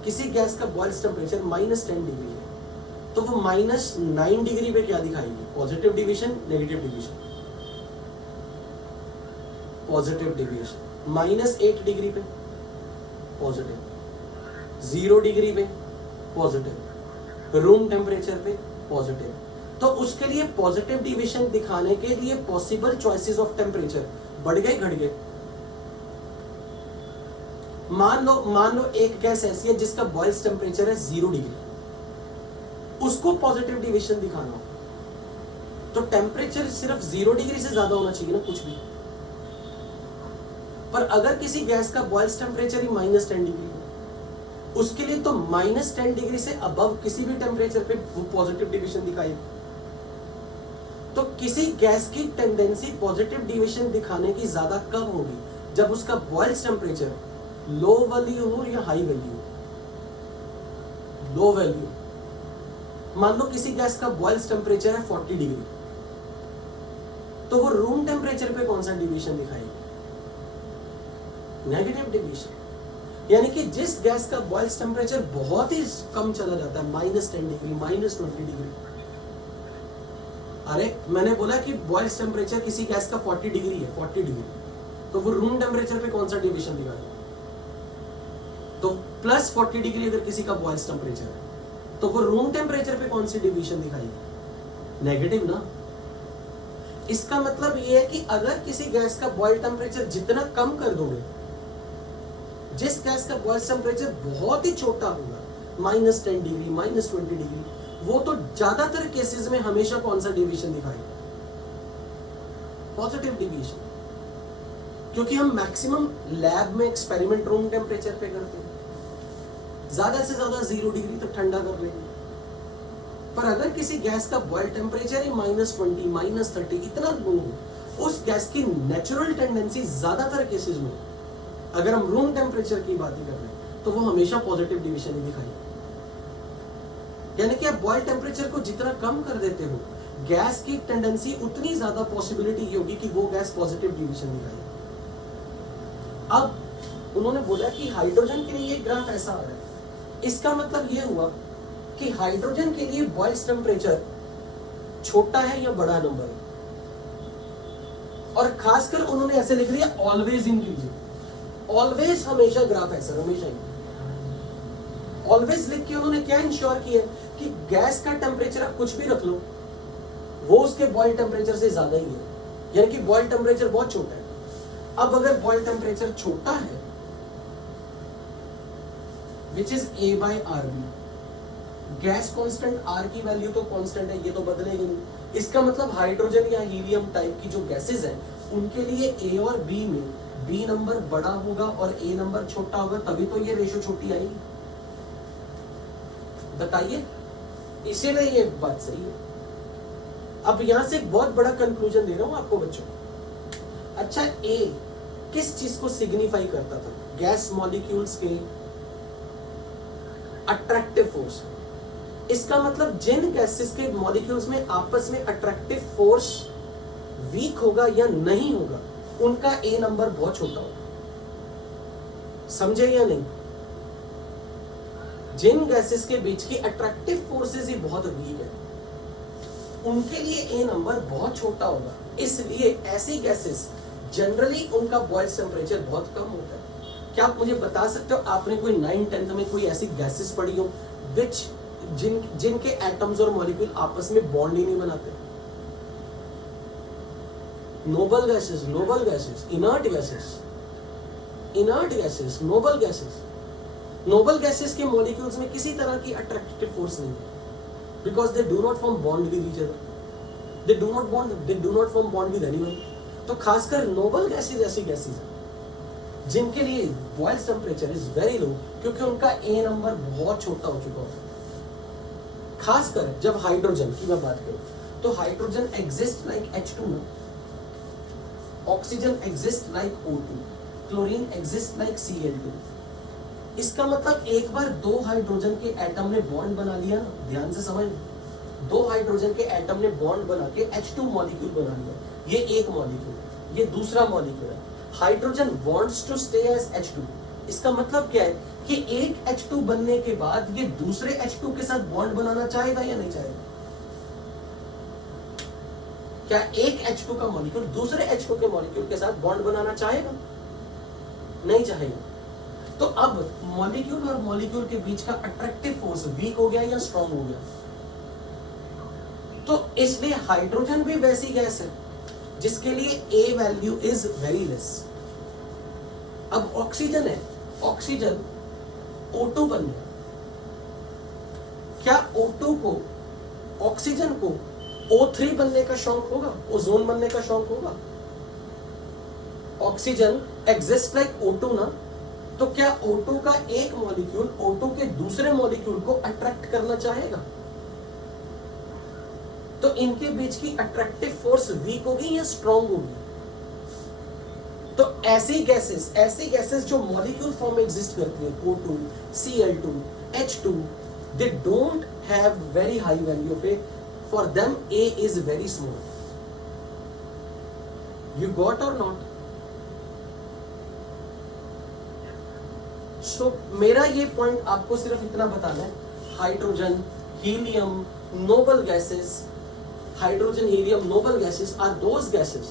किसी गैस का बॉयल्स टेम्परेचर -10 डिग्री है, तो वो -9 डिग्री पे क्या दिखाएगी? Positive division, negative division. Positive division. -8 degree पे पॉजिटिव, 0 डिग्री पे पॉजिटिव, रूम टेम्परेचर पे पॉजिटिव. तो उसके लिए पॉजिटिव डिविजन दिखाने के लिए पॉसिबल चॉइसेस ऑफ टेम्परेचर बढ़ गए, घट गए. मान लो एक गैस ऐसी है जिसका बॉयल्स टेम्परेचर है 0 डिग्री, उसको पॉजिटिव डिविजन दिखाना हो तो टेम्परेचर सिर्फ 0 डिग्री से ज्यादा होना चाहिए ना, कुछ भी. पर अगर किसी गैस का बॉयल्स टेम्परेचर ही -10 डिग्री हो, उसके लिए तो -10 डिग्री से अबव किसी भी टेम्परेचर पे वो पॉजिटिव डिविजन दिखाएगी. तो किसी गैस की टेंडेंसी पॉजिटिव डिविजन दिखाने की ज्यादा कब होगी? जब उसका बॉयल्स टेम्परेचर लो वैल्यू हो या हाई वैल्यू? Low value. मान लो किसी गैस का बॉयल्स टेम्परेचर है 40 डिग्री, तो वो रूम टेम्परेचर पे कौन सा डिविजन दिखाएगी? Negative division. यानी कि जिस गैस का बॉइल्स टेम्परेचर बहुत ही कम चला जाता है, -10 डिग्री, -20 डिग्री। अरे मैंने बोला कि बॉइल्स टेम्परेचर किसी गैस का 40 डिग्री है, 40 डिग्री, तो वो रूम टेम्परेचर पे कौन सा डेविएशन दिखाएगा? तो +40 डिग्री अगर किसी का बॉइल्स टेम्परेचर है, तो वो रूम टेम्परेचर पे कौन सी डेविएशन दिखाएगी? नेगेटिव ना। इसका मतलब ये है कि अगर किसी गैस का बॉइल टेम्परेचर जितना कम कर दोगे, जिस गैस का बॉइल टेम्परेचर बहुत ही छोटा होगा, -10 डिग्री, -20 डिग्री, वो तो ज्यादातर केसेस में हमेशा कौन सा डेविएशन दिखाएगा? Positive deviation. क्योंकि हम मैक्सिमम लैब में एक्सपेरिमेंट रूम टेम्परेचर पे करते हैं, ज्यादा से ज्यादा 0 डिग्री तक ठंडा कर लेंगे। पर अगर किसी गैस का बॉइल टेम्परेचर ही -20, -30 इतना लो हो, उस गैस की नेचुरल टेंडेंसी ज्यादातर केसेस में, अगर हम रूम टेम्परेचर की बात ही कर रहे हैं, तो वो हमेशा पॉजिटिव डिविएशन ही दिखाएगी। यानी कि आप बॉइल टेम्परेचर को जितना कम कर देते हो, गैस की टेंडेंसी उतनी ज्यादा पॉसिबिलिटी ये होगी कि वो गैस पॉजिटिव डिविएशन दिखाएगी। अब उन्होंने बोला कि हाइड्रोजन के लिए ग्राफ ऐसा आ रहा है, इसका मतलब ये हुआ कि हाइड्रोजन के लिए बॉइल्स टेम्परेचर छोटा है या बड़ा नंबर है, और खासकर उन्होंने ऐसे लिख दिया ऑलवेज इंक्रीजिंग। ऑलवेज हमेशा ग्राफ ऐसा, हमेशा ऑलवेज लिख के उन्होंने क्या इंश्योर किया कि गैस का टेम्परेचर आप कुछ भी रख लो, वो उसके बॉइल टेम्परेचर से ज्यादा ही है, यानी कि बॉइल टेम्परेचर बहुत छोटा है। अब अगर बॉइल टेम्परेचर छोटा है, which is A/RB, gas constant R की वैल्यू तो कांस्टेंट है, ये तो बदलेगी नहीं। इसका मतलब हाइड्रोजन या हीलियम टाइप की जो गैसेस हैं, उनके लिए A और B में B नंबर बड़ा होगा और A नंबर छोटा होगा, तभी तो ये रेशो छोटी आएगी। बताइए, इसीलिए ये बात सही है। अब यहां से एक बहुत बड़ा कंक्लूजन दे रहा हूं आपको बच्चों। अच्छा, A किस चीज को सिग्निफाई करता था? गैस मॉलिक्यूल्स के अट्रैक्टिव फोर्स। इसका मतलब जिन गैसेस के मॉलिक्यूल्स में आपस में अट्रैक्टिव फोर्स वीक होगा या नहीं होगा, उनका A नंबर बहुत छोटा होगा। समझे या नहीं? जिन गैसेस के बीच की अट्रैक्टिव फोर्सेस ही बहुत वीक है, उनके लिए A नंबर बहुत छोटा होगा। इसलिए ऐसी गैसेस जनरली उनका बॉइल्स टेम्परेचर बहुत कम होता है। क्या आप मुझे बता सकते हो, आपने कोई 9th-10th में कोई ऐसी गैसेस पढ़ी हो जिनके एटम्स और मॉलिक्यूल आपस में बॉन्ड ही नहीं बनाते? Noble gases, inert gases, noble gases. Noble gases के मॉलिक्यूल्स में किसी तरह की अट्रैक्टिव फोर्स नहीं है, because they do not form bond with each other, they do not form bond with anyone. तो खासकर नोबल गैसेस ऐसी गैसेस हैं जिनके लिए Boyle's temperature is very low, क्योंकि उनका A नंबर बहुत छोटा हो चुका होता है। खासकर जब हाइड्रोजन की मैं बात करूं, तो हाइड्रोजन एग्जिस्ट लाइक H2 ना, oxygen exist like O2, chlorine exist like Cl2। इसका मतलब एक बार दो हाइड्रोजन के एटम ने बॉन्ड बना लिया ना, ध्यान से समझ, दो हाइड्रोजन के एटम ने बॉन्ड बना के H2 मॉलिक्यूल बना लिया। ये एक मॉलिक्यूल, ये दूसरा मॉलिक्यूल है। Hydrogen wants to stay as H2। इसका मतलब क्या है कि एक H2 बनने के बाद ये दूसरे H2 के साथ बॉन्ड बनाना चाहेगा या नहीं चाहेगा? क्या एक H2 का मॉलिक्यूल दूसरे H2 के मॉलिक्यूल के साथ बॉन्ड बनाना चाहेगा? नहीं चाहेगा। तो अब मॉलिक्यूल और मॉलिक्यूल के बीच का अट्रैक्टिव फोर्स वीक हो गया या स्ट्रांग हो गया? तो इसलिए हाइड्रोजन भी वैसी गैस है जिसके लिए A value is very less. अब ऑक्सीजन है, ऑक्सीजन O2 बन गया। क्या O2 को, ऑक्सीजन को O3 बनने का शौक होगा, ओजोन बनने का शौक होगा? ऑक्सीजन एग्जिस्ट लाइक O2 ना, तो क्या O2 का एक मॉलिक्यूल O2 के दूसरे मॉलिक्यूल को अट्रैक्ट करना चाहेगा? तो इनके बीच की अट्रैक्टिव फोर्स वीक होगी या स्ट्रांग होगी? तो ऐसी गैसेस जो मॉलिक्यूल फॉर्म में एग्जिस्ट करती है, O2, Cl2, H2, they don't have very high value of A. For them A is very small. You got or not? सो मेरा ये पॉइंट आपको सिर्फ इतना बताना है, hydrogen, helium, noble gases, hydrogen, helium, noble gases are those gases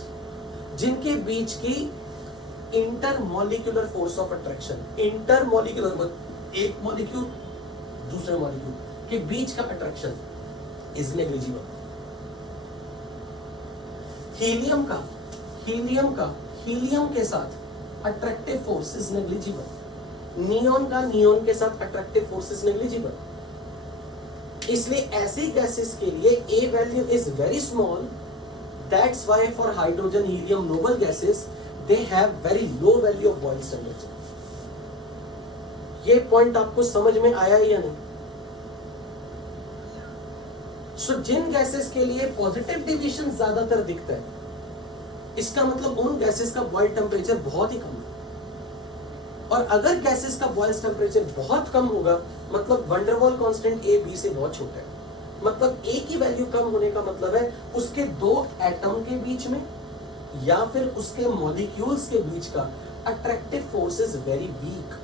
जिनके बीच की intermolecular force of attraction, intermolecular एक मॉलिक्यूल दूसरे मॉलिक्यूल के बीच का अट्रैक्शन इज नेग्लिजिबल। हीलियम के साथ attractive force is negligible. Neon के साथ अट्रैक्टिव फोर्स इज नेग्लिजिबल। इसलिए ऐसी गैसेस के लिए a value is very small, that's why for hydrogen, helium, noble gases they have very low value of Boyle's temperature। ये point आपको समझ में आया या नहीं? सो जिन गैसेस के लिए पॉजिटिव डिविएशन ज्यादातर दिखता है, इसका मतलब उन गैसेस का बॉयल टेम्परेचर बहुत ही कम है। और अगर गैसेस का बॉयल टेम्परेचर बहुत कम होगा, मतलब वंडरवॉल कांस्टेंट ए बी से बहुत छोटा है, मतलब ए की वैल्यू कम होने का मतलब है उसके दो एटम के बीच में या फिर उसके मॉलिक्यूल्स के बीच का attractive force is very weak.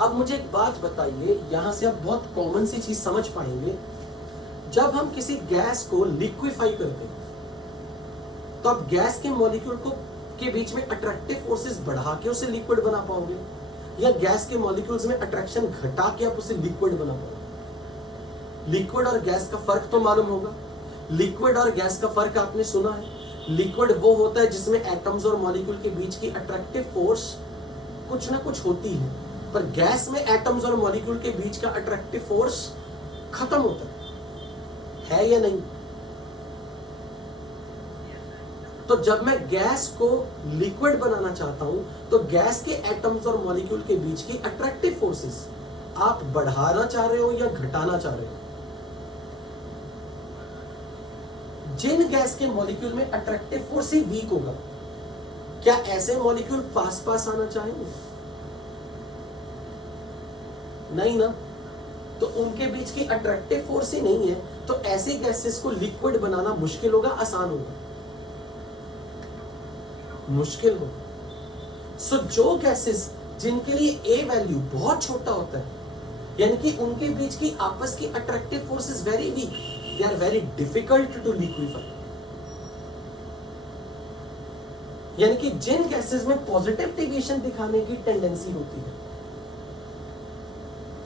अब मुझे एक बात बताइए, यहां से आप बहुत कॉमन सी चीज समझ पाएंगे। जब हम किसी गैस को लिक्विफाई करते हैं तो आप गैस के मॉलिक्यूल को के बीच में अट्रैक्टिव फोर्सेस बढ़ा के उसे लिक्विड बना पाओगे, या गैस के मॉलिक्यूल्स में अट्रैक्शन घटा के आप उसे लिक्विड बना पाओगे? लिक्विड और गैस का फर्क तो मालूम होगा। लिक्विड और गैस का फर्क आपने सुना है। लिक्विड वो होता है जिसमें एटम्स और मॉलिक्यूल के बीच की अट्रैक्टिव फोर्स कुछ ना कुछ होती है, पर गैस में एटम्स और मॉलिक्यूल के बीच का अट्रैक्टिव फोर्स खत्म होता है या नहीं? तो जब मैं गैस को लिक्विड बनाना चाहता हूं तो गैस के एटम्स और मॉलिक्यूल के बीच की अट्रैक्टिव फोर्सेस आप बढ़ाना चाह रहे हो या घटाना चाह रहे हो? जिन गैस के मॉलिक्यूल में अट्रैक्टिव फोर्स ही वीक होगा, क्या ऐसे मॉलिक्यूल पास पास आना चाहेंगे? नहीं ना। तो उनके बीच की अट्रैक्टिव फोर्स ही नहीं है, तो ऐसे गैसेस को लिक्विड बनाना मुश्किल होगा, आसान होगा? मुश्किल होगा। सो जो गैसेस जिनके लिए ए वैल्यू बहुत छोटा होता है, यानी कि उनके बीच की आपस की attractive force is very weak, they are very difficult to liquefy। यानी कि जिन गैसेस में पॉजिटिव डिविएशन दिखाने की टेंडेंसी होती है,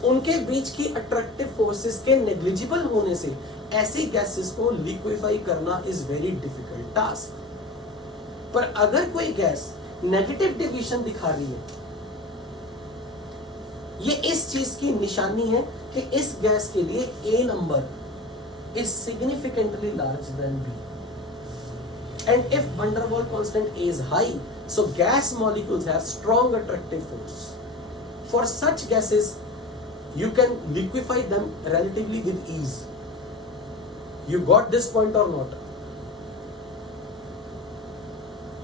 उनके बीच की अट्रैक्टिव फोर्सेस के नेग्लिजिबल होने से ऐसी गैसेस को लिक्विफाई करना इज वेरी डिफिकल्ट टास्क। पर अगर कोई गैस नेगेटिव डिविएशन दिखा रही है, ये इस चीज की निशानी है कि इस गैस के लिए ए number is significantly larger than B. And if van der Waals constant is high, so gas molecules have strong attractive force. For such gases, you can liquefy them relatively with ease. You got this point or not?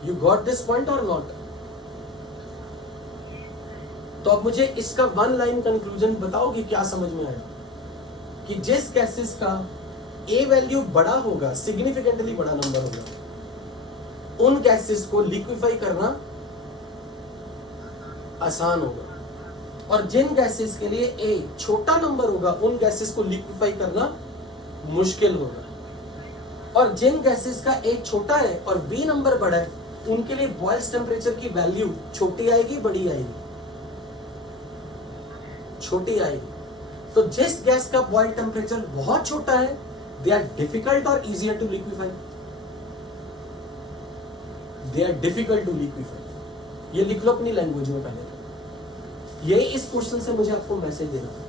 You got this point or not? तो अब मुझे इसका one line conclusion बताओ कि क्या समझ में आया? कि जिस गैसेस का ए वैल्यू बड़ा होगा, सिग्निफिकेंटली बड़ा नंबर होगा, उन गैसेस को लिक्विफाई करना आसान होगा, और जिन गैसेस के लिए ए छोटा नंबर होगा, उन गैसेस को लिक्विफाई करना मुश्किल होगा। और जिन गैसेस का ए छोटा है और बी नंबर बड़ा है, उनके लिए बॉयल्स टेम्परेचर की वैल्यू छोटी आएगी, बड़ी आएगी? छोटी आएगी। तो जिस गैस का बॉयल टेम्परेचर बहुत छोटा है, they are difficult or easier to liquefy? They are difficult to liquefy। ये लिख लो अपनी लैंग्वेज में पहले। ये इस क्वेश्चन से मुझे आपको मैसेज देना था।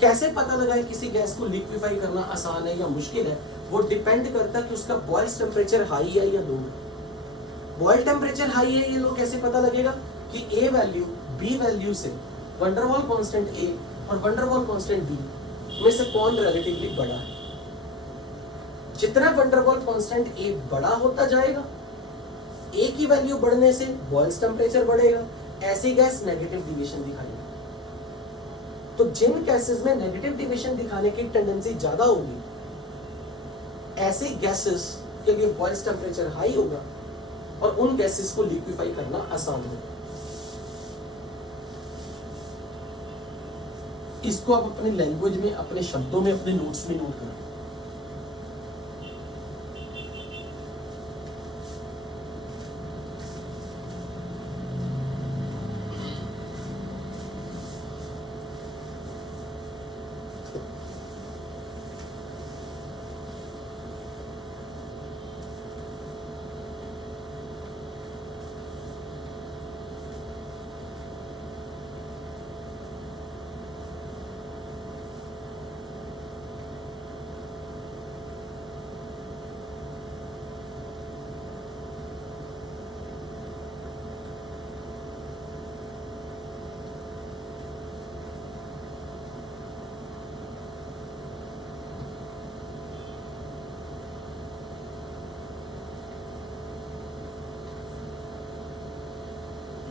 कैसे पता लगाए किसी गैस को लिक्विफाई करना आसान है या मुश्किल है? वो डिपेंड करता है कि उसका बॉयल टेम्परेचर हाई है या लो है। बॉयल टेम्परेचर हाई है, ये लो कैसे पता लगेगा? कि ए वैल्यू बी वैल्यू से van der Waals constant A और van der Waals constant B में से कौन रिलेटिवली बड़ा है। जितना van der Waals कांस्टेंट ए बड़ा होता जाएगा, ए की वैल्यू बढ़ने से बॉयल्स टेम्परेचर बढ़ेगा, ऐसी गैस नेगेटिव डिविएशन दिखाएगी। तो जिन गैसेस में नेगेटिव डिविएशन दिखाने की टेंडेंसी ज्यादा होगी, ऐसी गैसेस के लिए बॉयल्स टेम्परेचर हाई होगा और उन गैसेस को लिक्विफाई करना आसान होगा। इसको आप अपने लैंग्वेज में, अपने शब्दों में, अपने नोट्स में नोट करें।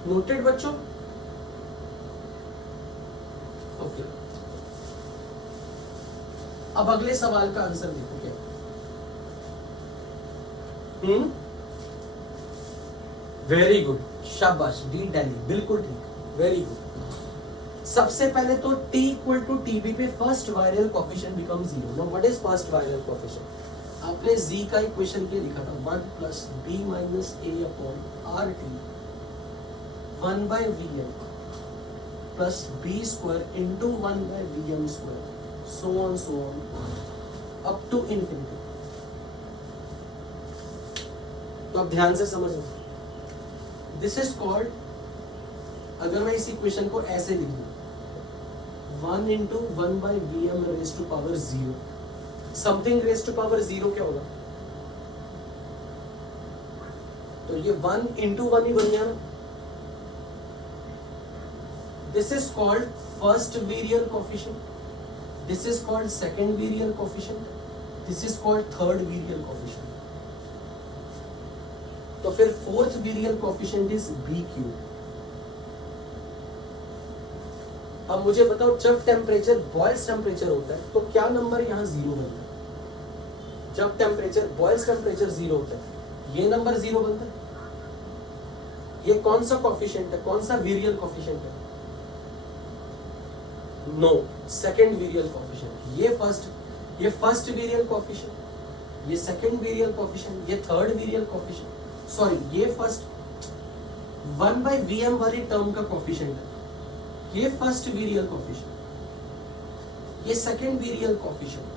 नोटेड बच्चों? ओके, अब अगले सवाल का आंसर देखो क्या। वेरी गुड, शाबाश, डी दिल्ली, बिल्कुल ठीक, वेरी गुड। सबसे पहले तो t इक्वल टू टीबी पे first virial coefficient become 0। No, what is first virial coefficient? आपने z का इक्वेशन क्या लिखा था? 1 plus b minus a upon R T 1 by Vm plus b square into 1 by Vm square, so on up to infinity। तो अब ध्यान से समझो, दिस इज कॉल्ड, अगर मैं इस इक्वेशन को ऐसे लिख दूं 1 into 1 by Vm raised to power 0, something raised to power 0 क्या होगा? तो ये 1 into 1 ही बन गया ना। This is called first virial coefficient. This is called second virial coefficient. This is called third virial coefficient. तो फिर fourth virial coefficient is B cube. अब मुझे बताओ, जब टेम्परेचर बॉयल्स टेम्परेचर होता है तो क्या नंबर यहाँ 0 बनता है? जब टेम्परेचर बॉयल्स टेम्परेचर 0 होता है, ये नंबर 0 बनता है। ये कौन सा कोफिशिएंट है? कौन सा वीरियल कोफिशिएंट है? No, second virial coefficient. ये फर्स्ट वीरियल कोफिशिएंट, ये सेकेंड वीरियल कोफिशिएंट, ये थर्ड वीरियल कोफिशिएंट, सॉरी ये फर्स्ट 1 by Vm वाली टर्म का कोफिशिएंट है, ये फर्स्ट वीरियल कोफिशिएंट, ये सेकेंड वीरियल कोफिशिएंट,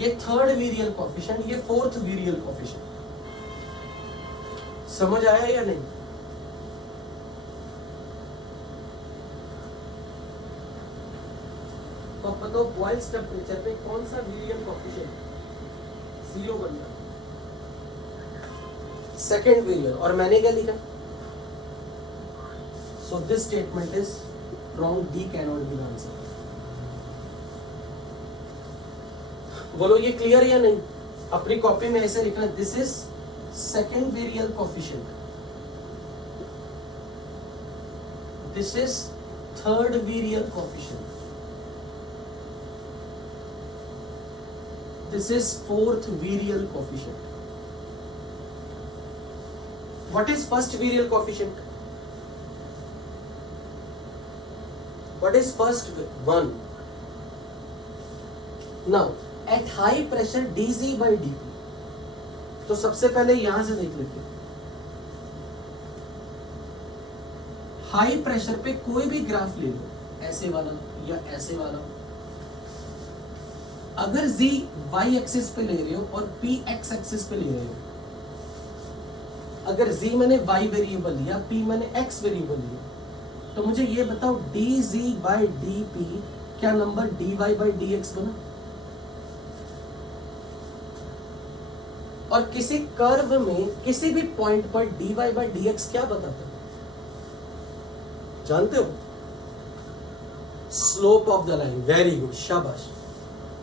ये थर्ड वीरियल कोफिशिएंट, ये फोर्थ वीरियल कोफिशिएंट। समझ आया या नहीं? तो अब बताओ, बॉयल्स टेम्परेचर पे कौन सा वीरियल कोफिशिएंट 0 बन रहा है? सेकेंड वीरियल। और मैंने क्या लिखा? सो this statement is wrong, D can not be the answer. बोलो ये क्लियर या नहीं? अपनी कॉपी में ऐसे लिखना, this is second virial coefficient, this is third virial coefficient, this is fourth virial coefficient. What is first virial coefficient? What is first one? Now at high pressure dz by dp, तो सबसे पहले यहां से देख लेते हैं। High pressure पे कोई भी ग्राफ ले लो, ऐसे वाला या ऐसे वाला, अगर z y एक्सिस पे ले रहे हो और p x एक्सिस पे ले रहे हो, अगर z मैंने y वेरिएबल लिया, p मैंने x वेरिएबल लिया, तो मुझे ये बताओ dz by dp क्या नंबर dy by dx बना? और किसी कर्व में किसी भी पॉइंट पर dy by dx क्या बताता है? जानते हो? Slope of the line. Very good, शाबाश।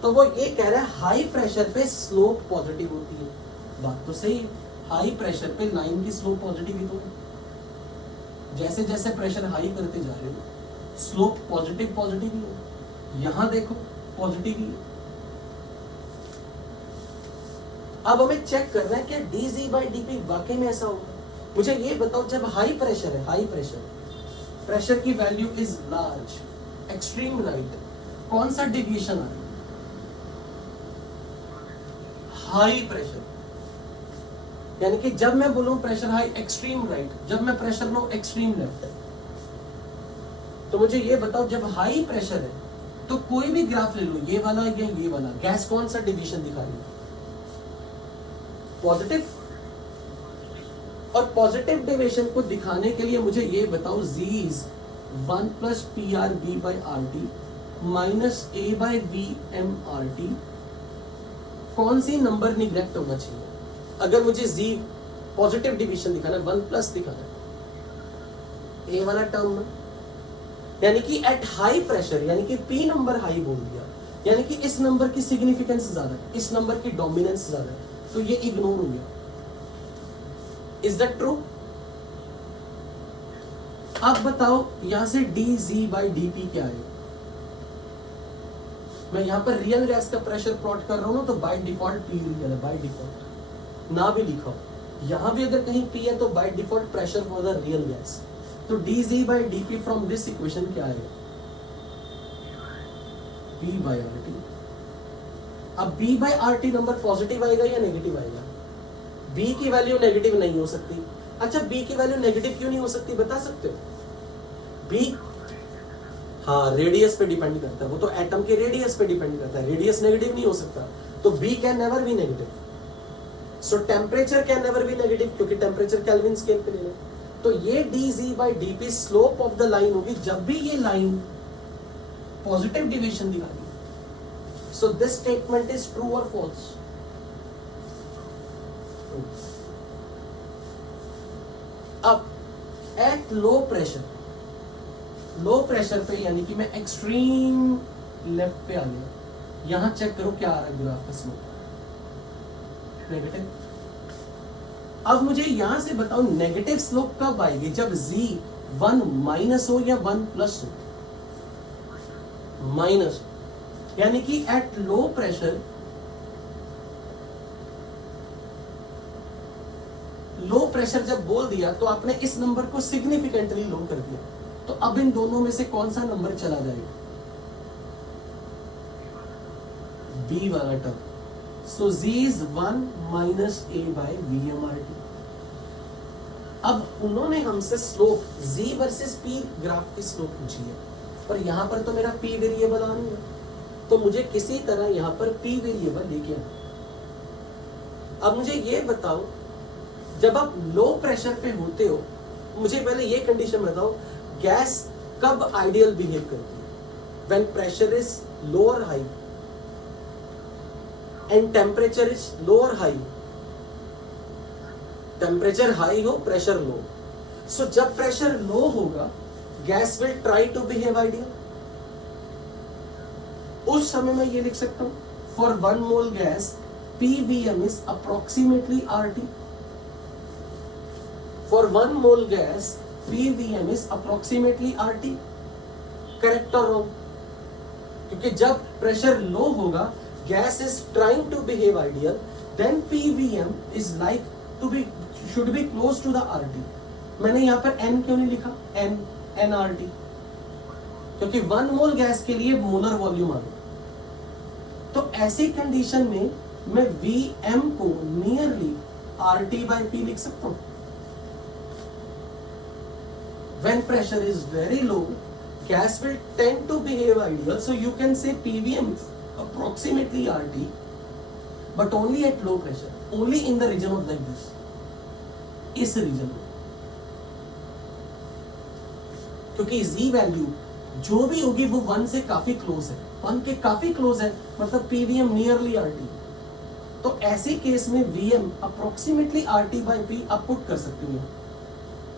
तो वो ये कह रहा है हाई प्रेशर पे स्लोप पॉजिटिव होती है। बात तो सही है, हाई प्रेशर पे लाइन की स्लोप पॉजिटिव ही तो है। जैसे जैसे प्रेशर हाई करते जा रहे हो स्लोप पॉजिटिव पॉजिटिव ही हो। यहां देखो पॉजिटिव ही है। अब हमें चेक करना है क्या dz by dp वाकई में ऐसा होगा। मुझे ये बताओ, जब हाई प्रेशर है, हाई प्रेशर प्रेशर की value is large, extreme right, कौन सा डेविएशन आ रहा है? High pressure. यानी कि जब मैं बोलूं प्रेशर हाई एक्सट्रीम राइट, जब मैं प्रेशर लो एक्सट्रीम लेफ्ट। तो मुझे ये बताओ, जब हाई प्रेशर है तो कोई भी ग्राफ ले लो, ये वाला या ये वाला, गैस कौन सा डिवीजन दिखा रही है? पॉजिटिव। और पॉजिटिव डेविएशन को दिखाने के लिए मुझे ये बताओ, Z is 1 plus P R B by R T minus A by V M R T, कौन सी नंबर निग्लेक्ट होना चाहिए? अगर मुझे Z पॉजिटिव डिवीजन दिखाना है, 1 प्लस दिखाना है, ए वाला टर्म ना, यानी कि एट हाई प्रेशर, यानी कि P नंबर हाई बोल दिया, यानी कि इस नंबर की सिग्निफिकेंस ज्यादा है, इस नंबर की डोमिनेंस ज्यादा है, तो ये इग्नोर हो गया। Is that true? अब बताओ यहां से dZ बाई dt क्या है? मैं यहां पर रियल गैस का प्रेशर प्लॉट कर रहा हूं ना, तो बाय डिफॉल्ट P रियल है, बाय डिफॉल्ट ना भी लिखा हो, यहां भी अगर कहीं P है तो by default pressure for the real gas. तो dZ by dt from this equation क्या है? P by RT। अब B by RT number positive आएगा या नेगेटिव आएगा? B की वैल्यू नेगेटिव नहीं हो सकती। अच्छा, B की वैल्यू नेगेटिव क्यों नहीं हो सकती, बता सकते हो? B, हाँ, रेडियस पे डिपेंड करता है, वो तो एटम के रेडियस पे डिपेंड करता है, रेडियस नेगेटिव नहीं हो सकता, तो B can never be negative. So temperature can never be negative, क्योंकि टेम्परेचर केल्विन स्केल पे ले लें। तो ये dZ by dP slope of the line होगी जब भी ये लाइन पॉजिटिव डिवीजन दिखाएगी। सो दिस स्टेटमेंट इज ट्रू और फॉल्स? अब एट लो प्रेशर पे, यानी कि मैं एक्सट्रीम लेफ्ट पे आ गया, यहां चेक करो क्या आ रहा है ग्राफ का स्लोप, नेगेटिव। अब मुझे यहां से बताओ नेगेटिव स्लोप कब आएगी? जब Z 1 माइनस हो या 1 प्लस हो? माइनस, यानी कि eight low pressure, low pressure जब बोल दिया तो आपने इस नंबर को सिग्निफिकेंटली लो कर दिया, तो अब इन दोनों में से कौन सा नंबर चला जाएगा? B वाला term. So Z is 1 minus A by VMRT। अब उन्होंने हमसे slope Z versus P graph की स्लोप पूछी है, पर यहां पर तो मेरा P वेरिएबल आ नहीं है, तो मुझे किसी तरह यहां पर P वेरिएबल लेके आना। अब मुझे ये बताओ, जब आप लो प्रेशर पे होते हो, मुझे पहले ये कंडीशन बताओ, गैस कब आइडियल बिहेव करती है? व्हेन प्रेशर इज लो और high and temperature is low or high? Temperature high हो, pressure low. So जब pressure low होगा, gas will try to behave ideal. उस समय मैं ये लिख सकता हूं, for 1 mole gas PVM is approximately RT. For 1 mole gas PVM is approximately RT. Correct or wrong? क्योंकि जब pressure low होगा, gas is trying to behave ideal, then PVM is like to be, should be close to the RT. मैंने यहाँ पर N क्यों नहीं लिखा? NRT, क्योंकि 1 मोल गैस के लिए मोलर वॉल्यूम आ गया। तो ऐसी कंडीशन में मैं VM को नियरली RT by P लिख सकता हूँ। When pressure is very low, gas will tend to behave ideal, so you can say PVM approximately RT, but only at low pressure, only in the region of like this, इस reason में, क्योंकि Z value जो भी होगी वो 1 से काफी close है, 1 के काफी क्लोज है, मतलब PVM नियरली RT। तो ऐसे केस में VM approximately RT by P आप पुट कर सकते हो।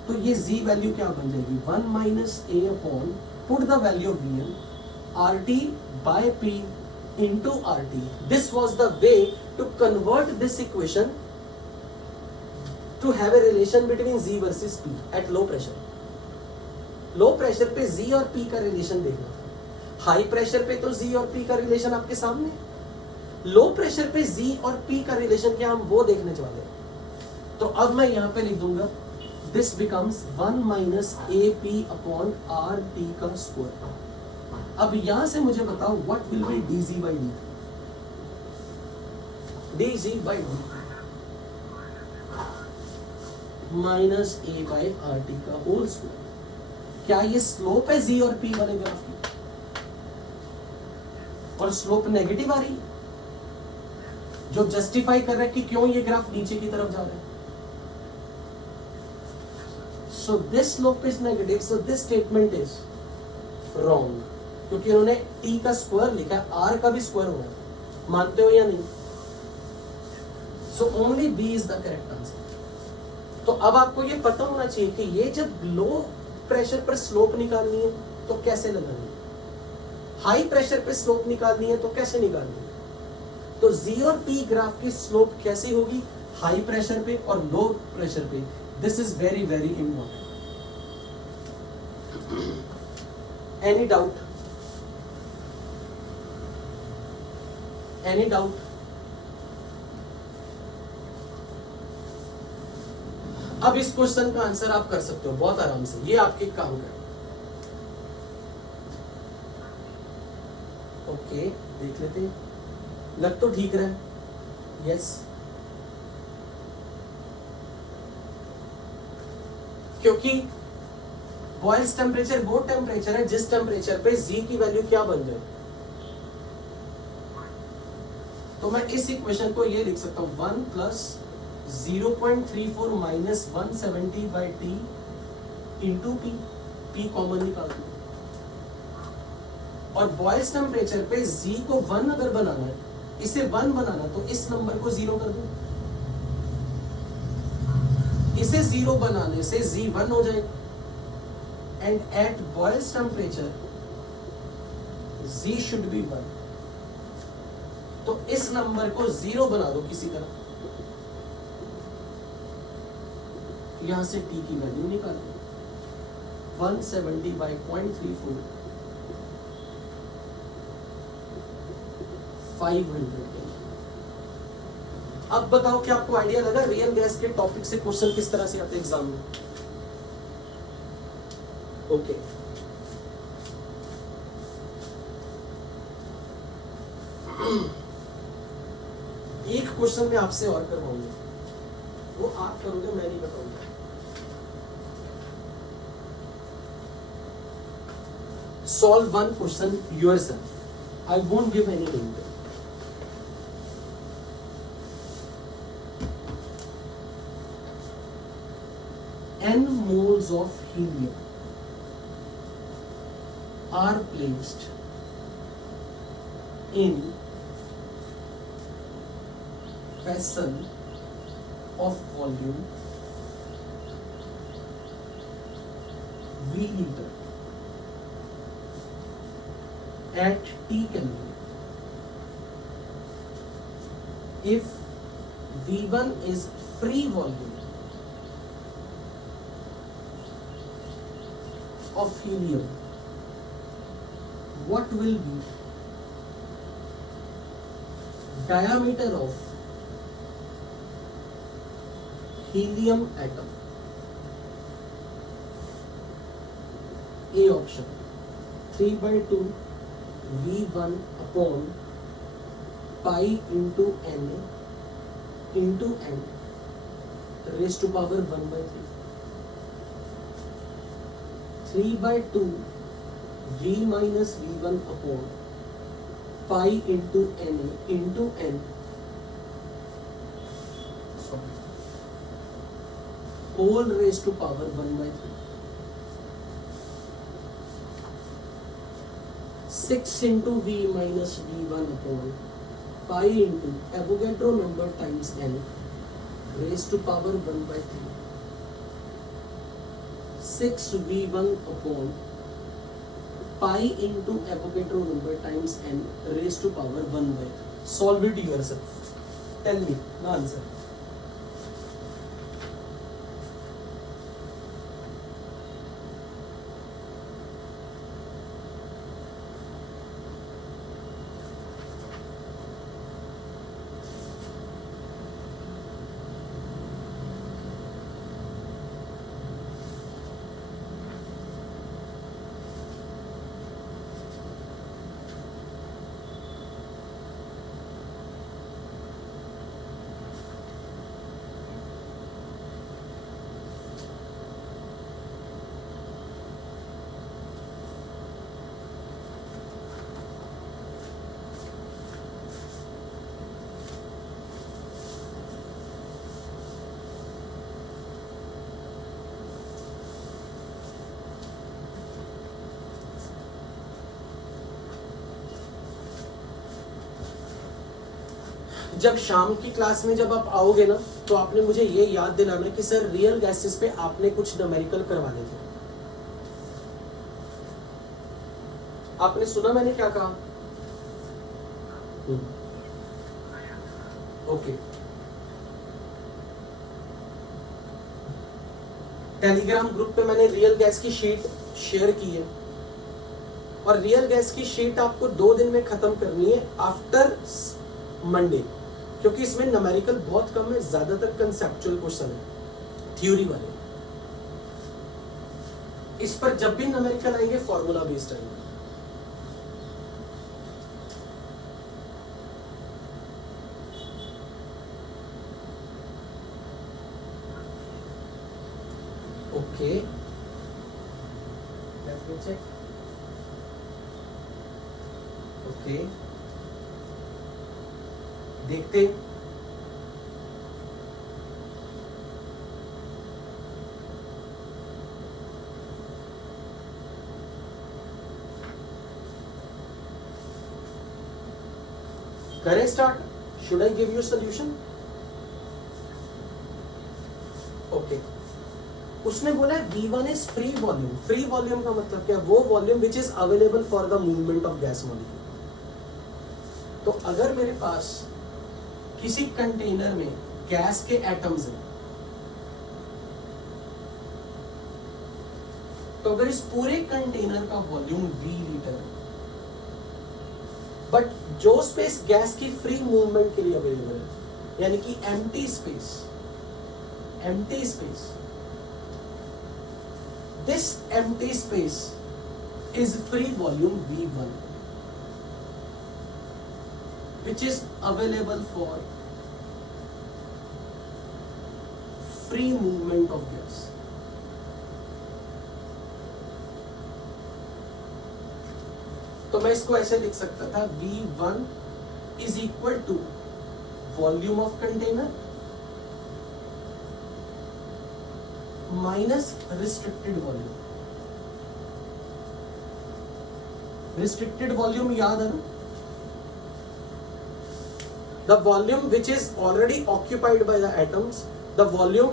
तो ये Z वैल्यू क्या बन जाएगी? 1 minus A upon, put the value of VM, RT by P into RT. This was the way to convert this equation to have a relation between Z versus P at low pressure. Low pressure पे Z और P का relation देखना था, high pressure पे तो Z और P का relation आपके सामने, लो प्रेशर पे Z और P का रिलेशन क्या, हम वो देखने वाले हैं। तो अब मैं यहां पे लिख दूंगा this becomes 1 minus A P upon R T का स्क्वायर. अब यहां से मुझे बताओ what will be D G by D. D G by D minus A by R T का होल स्क्वायर. क्या ये स्लोप है जी और पी वाले ग्राफ की, और स्लोप नेगेटिव आ रही है, जो जस्टिफाई कर रहा है कि क्यों ये ग्राफ नीचे की तरफ जा रहा है. So this slope is negative, so this statement is wrong, क्योंकि उन्होंने टी का स्क्वायर लिखा है, आर का भी स्क्वायर होगा. मानते हो या नहीं? So only B is the correct answer. तो अब आपको ये पता होना चाहिए कि ये जब लो प्रेशर पर स्लोप निकालनी है तो कैसे लगानी है, हाई प्रेशर पे स्लोप निकालनी है तो कैसे निकालनी है. तो जी और पी ग्राफ की स्लोप कैसी होगी, हाई प्रेशर पे और लो प्रेशर पे. This is very very important. Any doubt? Any doubt? अब इस क्वेश्चन का आंसर आप कर सकते हो बहुत आराम से, ये आपके काम का. ओके, देख लेते हैं. लग तो ठीक रहा है. यस, क्योंकि बॉयल्स टेम्परेचर वो टेम्परेचर है जिस टेम्परेचर पे जी की वैल्यू क्या बन जाए. तो मैं इस इक्वेशन को ये लिख सकता हूं 1 plus 0.34 minus 170 by T into P. P common निकाल दो. और बॉयल्स टेम्परेचर पे जी को 1 अगर बनाना है, इसे 1 बनाना, तो इस नंबर को 0 कर दो. इसे 0 बनाने से जी 1 हो जाएगा. And at Boyle's temperature Z should be 1. तो इस नंबर को 0 बना दो किसी तरह. यहां से टी की वैल्यू निकालो. 170 बाई 0.34 500. अब बताओ कि आपको आइडिया लगा रियल गैस के टॉपिक से क्वेश्चन किस तरह से आते एग्जाम में. ओके, एक क्वेश्चन मैं आपसे और करवाऊंगा, वो आप करोगे, मैं नहीं बताऊंगा. Solve one question yourself. I won't give any hint. N moles of helium are placed in vessel of volume V liter at T Kelvin. If V1 is free volume of helium, what will be diameter of helium atom? A option 3/2 V1 upon pi into Na into n raised to power 1/3. 3/2 V minus V1 upon pi into Na into n, whole raised to power 1/3. 6 into V minus V1 upon pi into Avogadro number times n raised to power 1/3. 6 V1 upon pi into Avogadro number times n raised to power 1/3. Solve it yourself. Tell me the answer. जब शाम की class में जब आप आओगे ना, तो आपने मुझे ये याद दिलाना कि सर रियल गैसेस पे आपने कुछ न्यूमेरिकल करवाने थे। आपने सुना मैंने क्या कहा? ओके। टेलीग्राम ग्रुप पे मैंने रियल गैस की शीट शेयर की है, और रियल गैस की शीट आपको 2 दिन में खत्म करनी है आफ्टर मंडे, क्योंकि इसमें न्यूमेरिकल बहुत कम है, ज्यादातर कंसेप्चुअल क्वेश्चन है, थ्योरी वाले। इस पर जब भी न्यूमेरिकल आएंगे फॉर्मूला बेस्ड आएंगे। Okay, let me check. Okay, देखते हैं। करें start? Should I give you solution? Okay, उसने बोला V1 is free volume. Free volume का मतलब क्या? वो volume which is available for the movement of gas molecule. तो अगर मेरे पास किसी कंटेनर में गैस के एटम्स हैं, तो अगर इस पूरे कंटेनर का वॉल्यूम V लीटर है, बट जो स्पेस गैस की फ्री मूवमेंट के लिए अवेलेबल है, यानी कि empty space, this empty space is free volume V1, which is available for free movement of gas. तो मैं इसको ऐसे लिख सकता था, V1 is equal to volume of container minus restricted volume. Restricted volume याद है ना? The volume which is already occupied by the atoms, the volume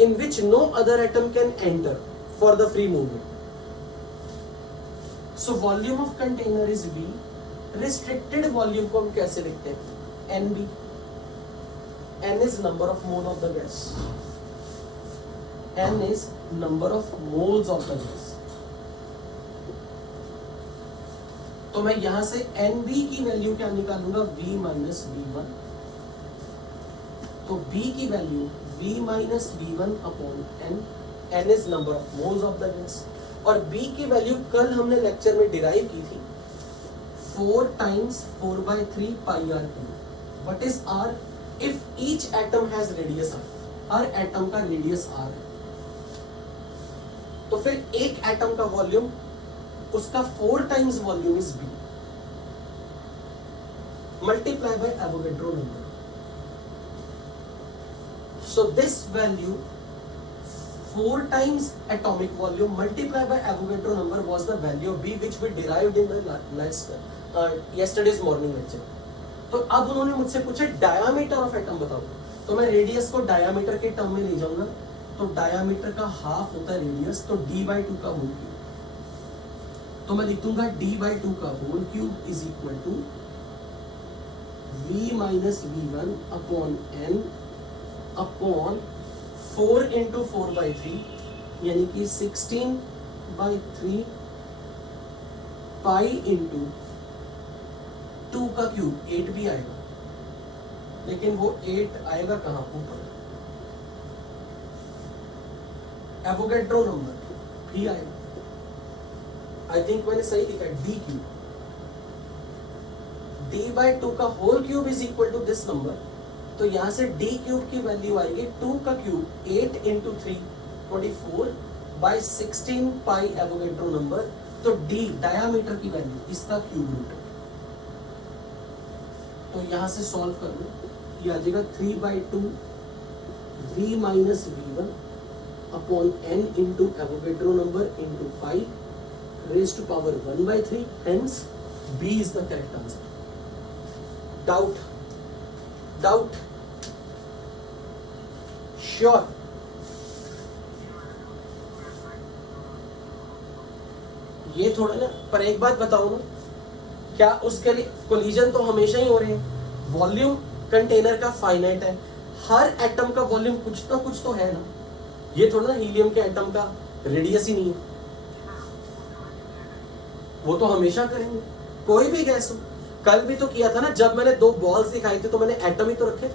in which no other atom can enter for the free movement. So volume of container is V। Restricted volume को हम कैसे लिखते हैं? NB। N is number of mole of the gas, N is number of moles of the gas। तो मैं यहां से NB की वैल्यू क्या निकालूंगा? V minus V1। तो B की value V minus V1 upon N। N is number of moles of the gas, और B की वैल्यू कल हमने लेक्चर में डिराइव की थी, 4 times 4/3 pi r cube। What is R? If each atom has radius r, her atom का radius r है, तो फिर एक एटम का वॉल्यूम, उसका 4 times volume is B multiply by Avogadro number. So this value 4 times atomic volume multiplied by Avogadro number was the value of B which we derived in the yesterday's morning lecture। तो अब उन्होंने मुझसे पूछा diameter of atom बताओ, तो मैं radius को diameter के टर्म में ले जाऊंगा, तो डायामीटर का हाफ होता है रेडियस, तो d/2 का होल क्यूब। तो मैं लिख दूंगा d/2 का whole cube is equal to V minus V1 upon N upon 4 into 4/3, यानी कि 16/3 पाई इंटू 2 का क्यूब। 8 भी आएगा, लेकिन वो 8 आएगा कहां? ऊपर। एवोगैड्रो नंबर भी आएगा। आई थिंक मैंने सही लिखा है, d क्यूब। d/2 का whole cube is equal to this number, तो यहां से d क्यूब की वैल्यू आएगी 2 का cube 8 into 3 24 by 16 pi Avogadro number. तो d डायामीटर की वैल्यू, इसका क्यूब रूट है। तो यहां से सॉल्व कर लो, ये आ जाएगा 3/2 V minus V1 upon N into Avogadro number into 5 raise to power 1/3, hence B is the correct answer. Doubt? Doubt? Sure? ये थोड़ा ना, पर एक बात बताओ ना, क्या उसके लिए कोलिजन तो हमेशा ही हो रहे हैं? वॉल्यूम कंटेनर का फाइनाइट है, हर एटम का वॉल्यूम कुछ ना कुछ तो है ना। ये थोड़ा ना हीलियम के एटम का रेडियस ही नहीं है, वो तो हमेशा करेंगे। कोई भी गैस हो, कल भी तो किया था ना, जब मैंने 2 बॉल्स दिखाई थी तो मैंने एटम ही तो रखे थे,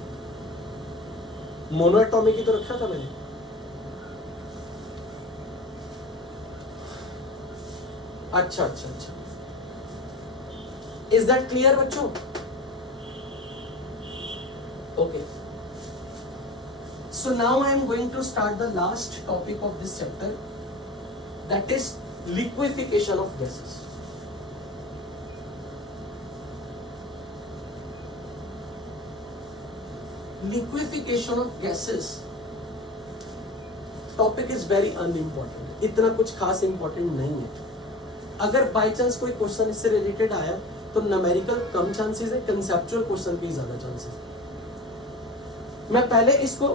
मोनोएटॉमिक ही तो रखा था मैंने। अच्छा अच्छा अच्छा, इज दैट क्लियर बच्चों? Okay, so now I am going to start the last topic of this chapter, that is liquefaction of gases. Liquefaction of gases topic is very unimportant, इतना कुछ खास इंपॉर्टेंट नहीं है। अगर बाय चांस कोई question इससे related आया तो न्यूमेरिकल कम चांसेस है, कंसेप्चुअल क्वेश्चन के ज्यादा चांसेस है। मैं पहले इसको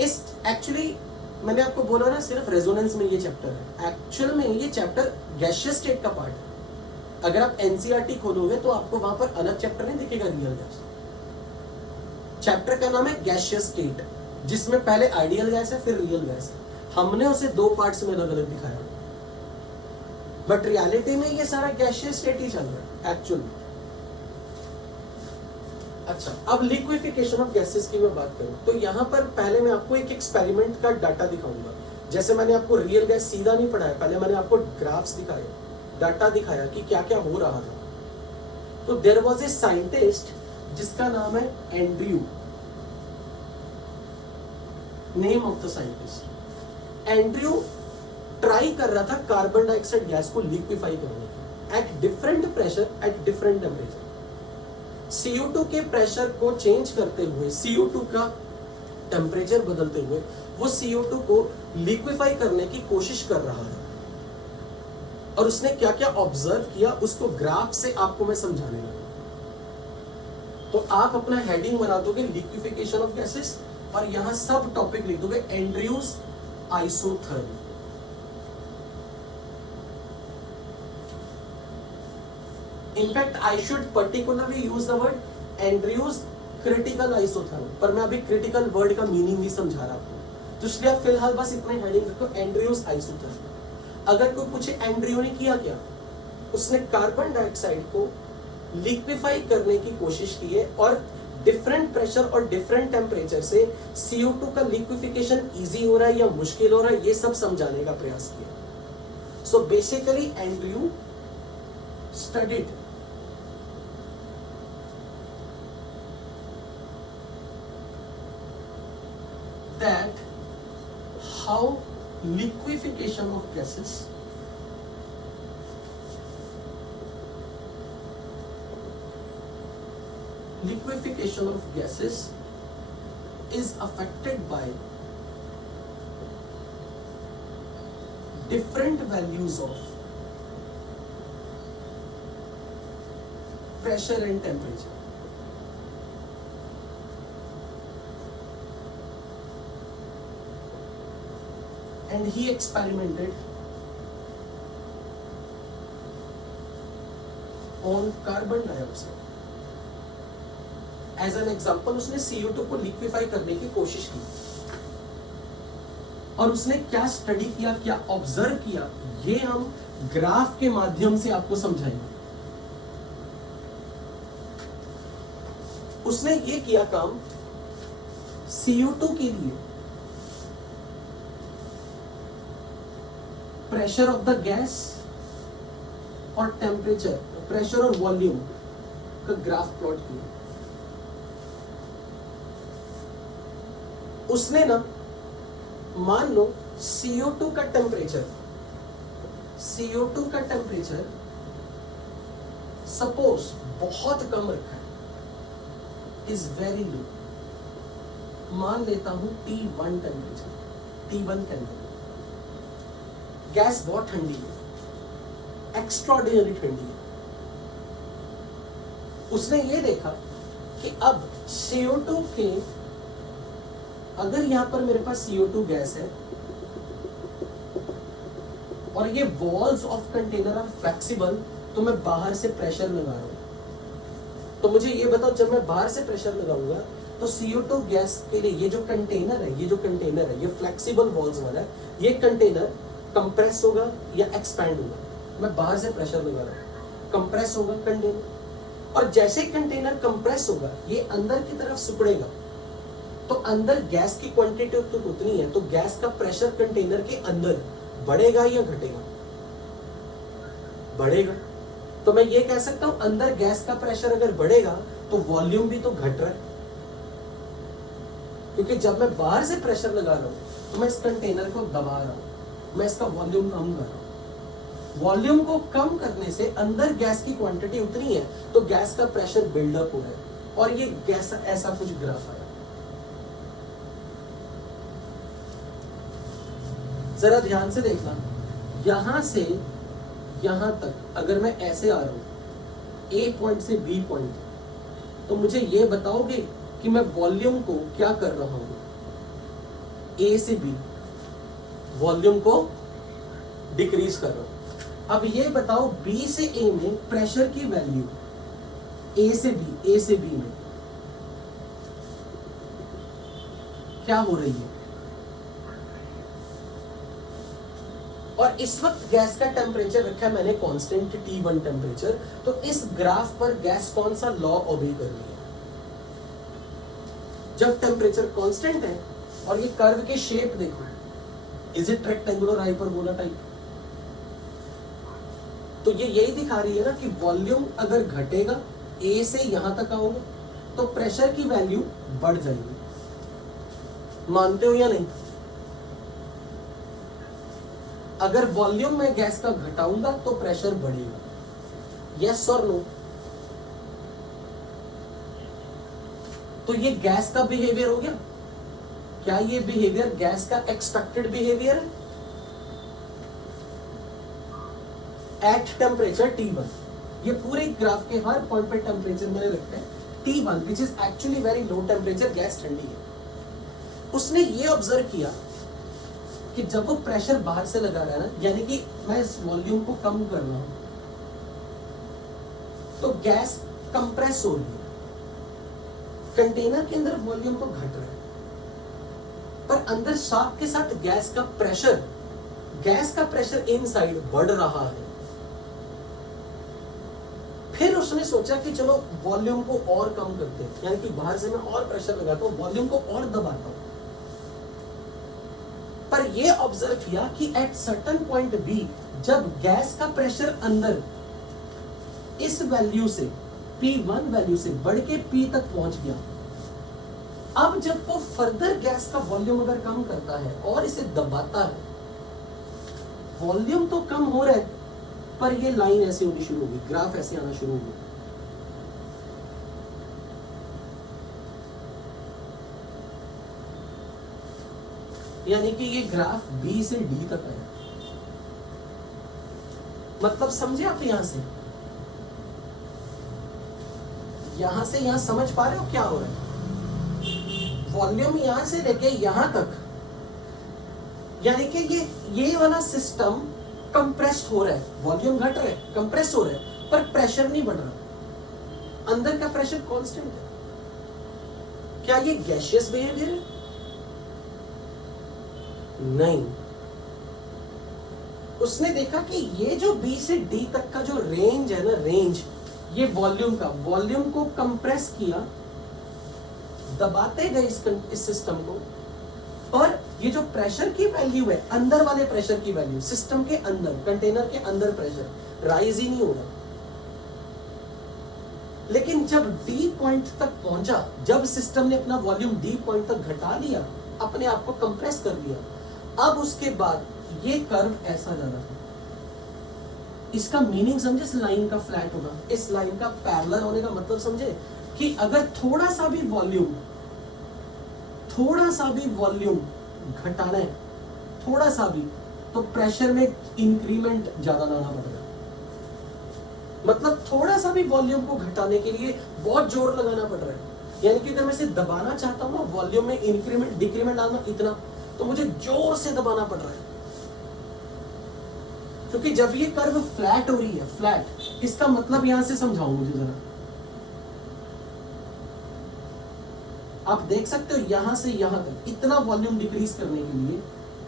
इस एक्चुअली मैंने आपको बोला ना, सिर्फ रेजोनेंस में ये चैप्टर है, एक्चुअल में ये चैप्टर गैसियस स्टेट का पार्ट है। अगर आप एनसीईआरटी खोलोगे तो आपको वहां पर अलग चैप्टर नहीं दिखेगा रियल गैस। चैप्टर का नाम है गैसियस स्टेट, जिसमें पहले आइडियल गैस है फिर रियल गैस है। हमने उसे 2 पार्ट्स में अलग अलग दिखाया, बट रियलिटी में ये सारा गैसियस स्टेट ही चल रहा है एक्चुअली। अच्छा, अब लिक्विफिकेशन ऑफ गैसेस की मैं बात करूं तो यहां पर पहले मैं आपको एक एक्सपेरिमेंट का डाटा दिखाऊंगा। जैसे मैंने आपको रियल गैस सीधा नहीं पढ़ाया, पहले मैंने आपको ग्राफ्स दिखाए, डाटा दिखाया कि क्या क्या हो रहा था। तो देयर वाज ए साइंटिस्ट जिसका नाम है Andrew, name of the scientist. Andrew try कर रहा था कार्बन डाइऑक्साइड गैस को लिक्विफाई करने की at different pressure at different temperature. CO2 के प्रेशर को चेंज करते हुए, CO2 का टेम्परेचर बदलते हुए वो CO2 को लिक्विफाई करने की कोशिश कर रहा है। और उसने क्या क्या ऑब्जर्व किया उसको ग्राफ से आपको मैं समझाने लगा। तो आप अपना हेडिंग बना दोगे लिक्विफिकेशन ऑफ गैसेस और यहां सब टॉपिक लिख दोगे Andrews isotherm. In fact I should particularly use the word Andrews critical isotherm, पर मैं अभी क्रिटिकल वर्ड का मीनिंग नहीं समझा रहा आपको, तो इसलिए आप फिलहाल बस इतने हेडिंग रखो एंड्रयूज आइसोथर्म। अगर कोई पूछे एंड्रयू ने किया क्या, उसने कार्बन डाइऑक्साइड को लिक्विफाई करने की कोशिश की है और डिफरेंट प्रेशर और डिफरेंट टेम्परेचर से CO2 का लिक्विफिकेशन इजी हो रहा है या मुश्किल हो रहा है, ये सब समझाने का प्रयास किया। So basically Andrew studied that how liquefaction of gases is affected by different values of pressure and temperature. And he experimented on carbon dioxide. As an example, उसने CO2 को लिक्विफाई करने की कोशिश की और उसने क्या स्टडी किया, क्या ऑब्जर्व किया, ये हम ग्राफ के माध्यम से आपको समझाएंगे। उसने ये किया काम, CO2 के लिए प्रेशर ऑफ द गैस और टेम्परेचर, प्रेशर और वॉल्यूम का ग्राफ प्लॉट किया। उसने ना मान लो CO2 का टेम्परेचर सपोज बहुत कम रखा है, इज वेरी लो, मान लेता हूं T1 टेम्परेचर, गैस बहुत ठंडी है, एक्स्ट्राऑर्डिनरी ठंडी है। उसने ये देखा कि अब CO2 के, अगर यहां पर मेरे पास CO2 गैस है और ये walls of container are flexible, तो मैं बाहर से प्रेशर लगा रहा हूं। तो मुझे ये बताओ, जब मैं बाहर से प्रेशर लगाऊंगा तो CO2 गैस के लिए ये जो कंटेनर है, ये फ्लेक्सिबल वॉल्स वाला है, ये कंटेनर कंप्रेस होगा या एक्सपैंड होगा? मैं बाहर से प्रेशर लगा रहा हूं, कंप्रेस होगा कंटेनर, और जैसे कंटेनर कंप्रेस होगा ये अंदर की तरफ सिकुड़ेगा, तो अंदर गैस की क्वांटिटी तो उतनी है, तो गैस का प्रेशर कंटेनर के अंदर बढ़ेगा या घटेगा? बढ़ेगा। तो मैं ये कह सकता हूं अंदर गैस का प्रेशर अगर बढ़ेगा तो वॉल्यूम भी तो घट रहा है, क्योंकि जब मैं बाहर से प्रेशर लगा रहा हूं तो मैं इस कंटेनर को दबा रहा हूं, मैं इसका वॉल्यूम कम कर रहा हूं। वॉल्यूम को कम करने से अंदर गैस की क्वांटिटी उतनी है, तो गैस का प्रेशर बिल्डअप हो रहा है, और ये गैस ऐसा कुछ ग्राफ आया। जरा ध्यान से देखना, यहां से यहां तक अगर मैं ऐसे आ रहा हूं A पॉइंट से B पॉइंट, तो मुझे ये बताओगे कि मैं वॉल्यूम को क्या कर रहा हूं? A से B वॉल्यूम को डिक्रीज कर रहा हूं। अब ये बताओ B से A में प्रेशर की वैल्यू A से B में क्या हो रही है? और इस वक्त गैस का टेम्परेचर रखा है मैंने कांस्टेंट T1 टेम्परेचर, तो इस ग्राफ पर गैस कौन सा लॉ ओबे कर रही है? जब टेम्परेचर कांस्टेंट है और ये कर्व के शेप देखो, is it rectangular hyperbola type? तो ये यही दिखा रही है ना कि वॉल्यूम अगर घटेगा, A से यहां तक आओगे, तो प्रेशर की वैल्यू बढ़ जाएगी। मानते हो या नहीं? अगर वॉल्यूम में गैस का घटाऊंगा तो प्रेशर बढ़ेगा, यस और नो? तो ये गैस का बिहेवियर हो गया। क्या ये बिहेवियर गैस का एक्सपेक्टेड बिहेवियर है? एट टेम्परेचर T1, ये पूरे ग्राफ के हर पॉइंट पे टेम्परेचर मैंने रखा है T1, which is actually very low temperature, gas ठंडी है। उसने ये ऑब्जर्व किया कि जब वो प्रेशर बाहर से लगा रहा है ना, यानी कि मैं इस वॉल्यूम को कम कर रहा हूं, तो गैस कंप्रेस हो रही है, कंटेनर के अंदर वॉल्यूम तो घट रहा है, पर अंदर साथ के साथ गैस का प्रेशर इनसाइड बढ़ रहा है। फिर उसने सोचा कि चलो वॉल्यूम को और कम करते हैं, यानी कि बाहर से मैं और प्रेशर लगाता हूं, वॉल्यूम को और दबाता हूं। पर ये ऑब्जर्व किया कि एट सर्टेन पॉइंट B, जब गैस का प्रेशर अंदर इस वैल्यू से P1 वैल्यू से बढ़ के P तक पहुंच गया, अब जब वो फर्दर गैस का वॉल्यूम अगर कम करता है और इसे दबाता है, वॉल्यूम तो कम हो रहा है, पर ये लाइन ऐसे होनी शुरू होगी, ग्राफ ऐसे आना शुरू होगी। यानी कि ये ग्राफ B से D तक आया। मतलब समझे आप? यहां से यहां समझ पा रहे हो क्या हो रहा है? वॉल्यूम यहां से लेके यहां तक, यानी कि ये वाला सिस्टम कंप्रेस्ड हो रहा है, वॉल्यूम घट रहा है, कंप्रेस हो रहा है, पर प्रेशर नहीं बढ़ रहा, अंदर का प्रेशर कांस्टेंट है। क्या ये गैसियस बिहेवियर है? नहीं। उसने देखा कि ये जो B से D तक का जो रेंज है ना, रेंज, ये वॉल्यूम को कंप्रेस किया, दबाते गए इस सिस्टम को, और ये जो प्रेशर की वैल्यू है, अंदर वाले प्रेशर की वैल्यू, सिस्टम के अंदर, कंटेनर के अंदर प्रेशर राइज ही नहीं हो रहा। लेकिन जब D पॉइंट तक पहुंचा, जब सिस्टम ने अपना वॉल्यूम D पॉइंट तक घटा लिया, अपने आप को कंप्रेस कर लिया, अब उसके बाद ये कर्व ऐसा जाना था। इसका मीनिंग समझे? इस लाइन का फ्लैट होना, इस लाइन का पैरेलल होने का मतलब समझे कि अगर थोड़ा सा भी वॉल्यूम घटाना है, थोड़ा सा भी, तो प्रेशर में इंक्रीमेंट ज्यादा लाना पड़ेगा। मतलब थोड़ा सा भी वॉल्यूम को घटाने के लिए बहुत जोर लगाना पड़ रहा है। यानी कि अगर मैं इसे दबाना चाहता हूं ना, वॉल्यूम में इंक्रीमेंट डिक्रीमेंट डालना इतना, तो मुझे जोर से दबाना पड़ रहा है, क्योंकि जब ये कर्व फ्लैट हो रही है, फ्लैट, इसका मतलब यहां से समझाओ मुझे जरा। आप देख सकते हो यहां से यहां तक इतना वॉल्यूम डिक्रीज करने के लिए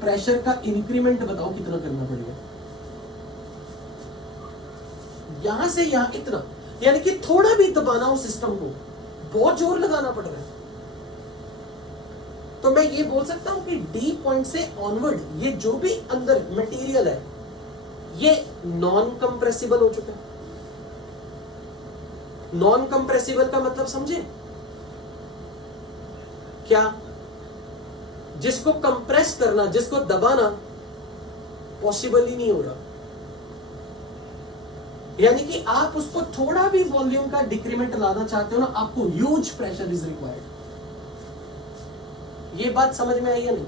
प्रेशर का इंक्रीमेंट बताओ कितना करना पड़ेगा। यहां से यहां इतना, यानी कि थोड़ा भी दबाना हो सिस्टम को, बहुत जोर लगाना पड़ रहा है। तो मैं ये बोल सकता हूं कि डी पॉइंट से ऑनवर्ड ये जो भी अंदर मटेरियल है ये नॉन कंप्रेसिबल हो चुका है। नॉन कंप्रेसिबल का मतलब समझे क्या? जिसको कंप्रेस करना, जिसको दबाना पॉसिबल ही नहीं हो रहा, यानी कि आप उसको थोड़ा भी वॉल्यूम का डिक्रीमेंट लाना चाहते हो ना, आपको ह्यूज प्रेशर इज रिक्वायर्ड। ये बात समझ में आई या नहीं?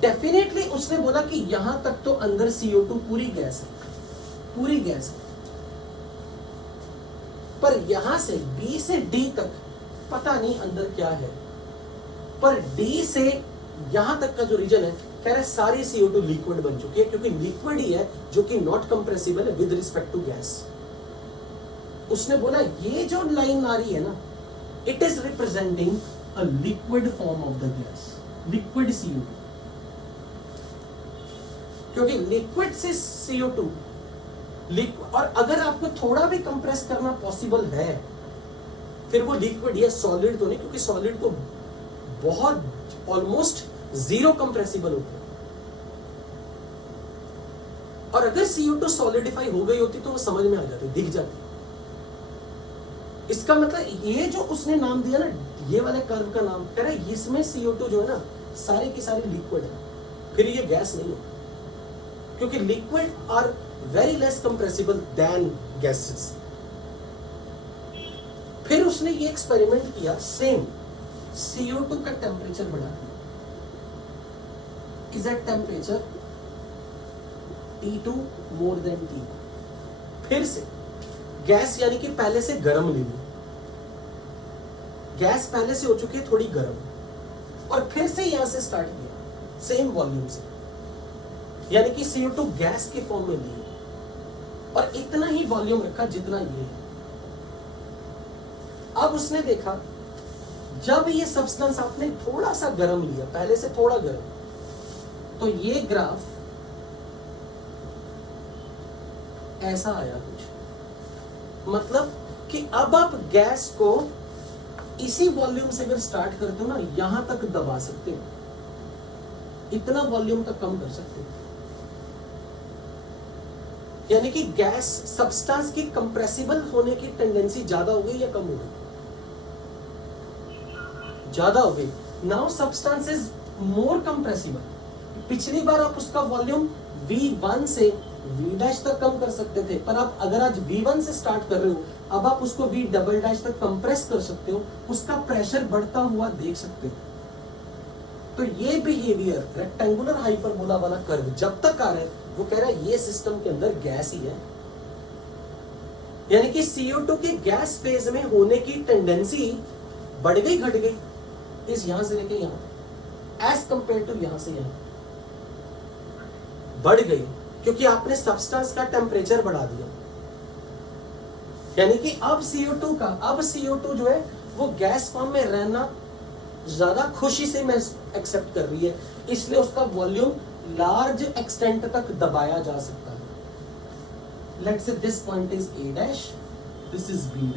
डेफिनेटली उसने बोला कि यहां तक तो अंदर CO2 पूरी गैस है, पूरी गैस है, पर यहां से B से D तक पता नहीं अंदर क्या है, पर D से यहां तक का जो रीजन है, कह रहे सारी CO2 लिक्विड बन चुकी है, क्योंकि लिक्विड ही है जो कि नॉट कंप्रेसिबल है विद रिस्पेक्ट टू गैस। उसने बोला ये जो लाइन आ रही है ना, it is representing a liquid form of the gas, liquid CO2, क्योंकि लिक्विड से CO2 लिक्विड, और अगर आपको थोड़ा भी कंप्रेस करना पॉसिबल है, फिर वो लिक्विड या सॉलिड तो नहीं, क्योंकि सॉलिड तो बहुत ऑलमोस्ट जीरो कंप्रेसिबल होता है। और अगर CO2 सॉलिडिफाई हो गई होती तो वो समझ में आ जाती, दिख जाती। इसका मतलब ये जो उसने नाम दिया ना, ये वाले कर्व का नाम, कह रहा है इसमें CO2 जो है ना, सारे की सारी लिक्विड है, फिर ये गैस नहीं होती, क्योंकि liquid are very less compressible than gases. फिर उसने ये एक्सपेरिमेंट किया, सेम CO2 का टेम्परेचर बढ़ा दिया, is at temperature T2 more than T। फिर से गैस, यानी कि पहले से गर्म ले ली, गैस पहले से हो चुकी है थोड़ी गर्म, और फिर से यहां से स्टार्ट किया सेम वॉल्यूम से, यानी कि CO2 गैस के फॉर्म में ली, और इतना ही वॉल्यूम रखा जितना ये है। अब उसने देखा जब ये सब्सटेंस आपने थोड़ा सा गर्म लिया, पहले से थोड़ा गर्म, तो ये ग्राफ ऐसा आया कुछ, मतलब कि अब आप गैस को इसी वॉल्यूम से अगर स्टार्ट करते हो ना, यहां तक दबा सकते हो, इतना वॉल्यूम तक कम कर सकते हो, यानी कि गैस सब्सटेंस की कंप्रेसिबल होने की टेंडेंसी ज्यादा हो गई या कम हो गई? ज्यादा हो गई। Now substance is more compressible. पिछली बार आप उसका वॉल्यूम V1 से V' तक कम कर सकते थे, पर आप अगर आज V1 से स्टार्ट कर रहे हो, अब आप उसको V" तक कंप्रेस कर सकते हो, उसका प्रेशर बढ़ता हुआ देख सकते हो। तो ये बिहेवियर रेक्टेंगुलर हाइपरबोला वाला कर्व जब तक आ रहा है, वो कह रहा है ये सिस्टम के अंदर गैस ही है, यानी कि CO2 के गैस फेज में होने की टेंडेंसी बढ़ गई घट गई, इस यहां से लेके यहां, एज कंपेयर टू यहां से यहां बढ़ गई, क्योंकि आपने सब्सटेंस का टेम्परेचर बढ़ा दिया, यानी कि अब CO2 जो है वो गैस फॉर्म में रहना ज्यादा खुशी से मैं एक्सेप्ट कर रही है, इसलिए उसका वॉल्यूम लार्ज एक्सटेंट तक दबाया जा सकता है। Let's say this point is A', this is B',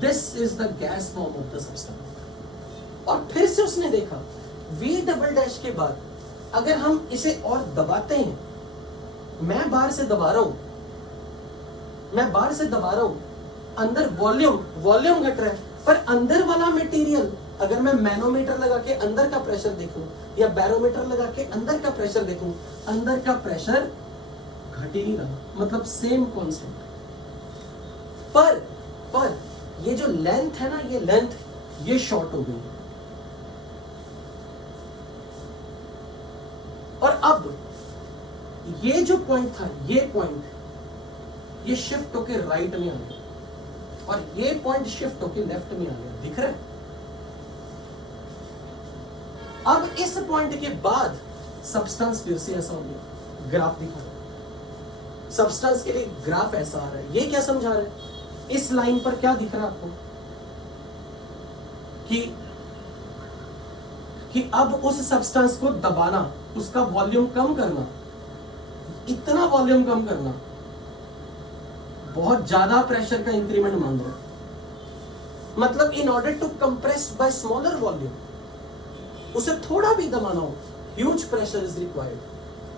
this is the gas form of the substance. और फिर से उसने देखा V" के बाद अगर हम इसे और दबाते हैं, मैं बाहर से दबा रहा हूं, अंदर वॉल्यूम घट रहा है, पर अंदर वाला मटेरियल, अगर मैं मैनोमीटर लगा के अंदर का प्रेशर देखूं या बैरोमीटर लगा के अंदर का प्रेशर देखूं, अंदर का प्रेशर घट ही नहीं रहा, मतलब सेम कांस्टेंट। पर ये जो लेंथ है ना, ये लेंथ ये शॉर्ट हो गई, और अब ये जो पॉइंट था, ये पॉइंट ये शिफ्ट होके राइट में आ गया, और ये पॉइंट शिफ्ट होके लेफ्ट में आ गया, दिख रहा है? अब इस पॉइंट के बाद सब्सटेंस फिर से ऐसा हो गया, ग्राफ दिखा रहा है। सब्सटेंस के लिए ग्राफ ऐसा आ रहा है। ये क्या समझा रहा है? इस लाइन पर क्या दिख रहा है आपको कि अब उस सब्सटेंस को दबाना, उसका वॉल्यूम कम करना, इतना वॉल्यूम कम करना, बहुत ज्यादा प्रेशर का इंक्रीमेंट मान लो, मतलब in order to compress by smaller volume, उसे थोड़ा भी दबाना हो, ह्यूज प्रेशर इज रिक्वायर्ड।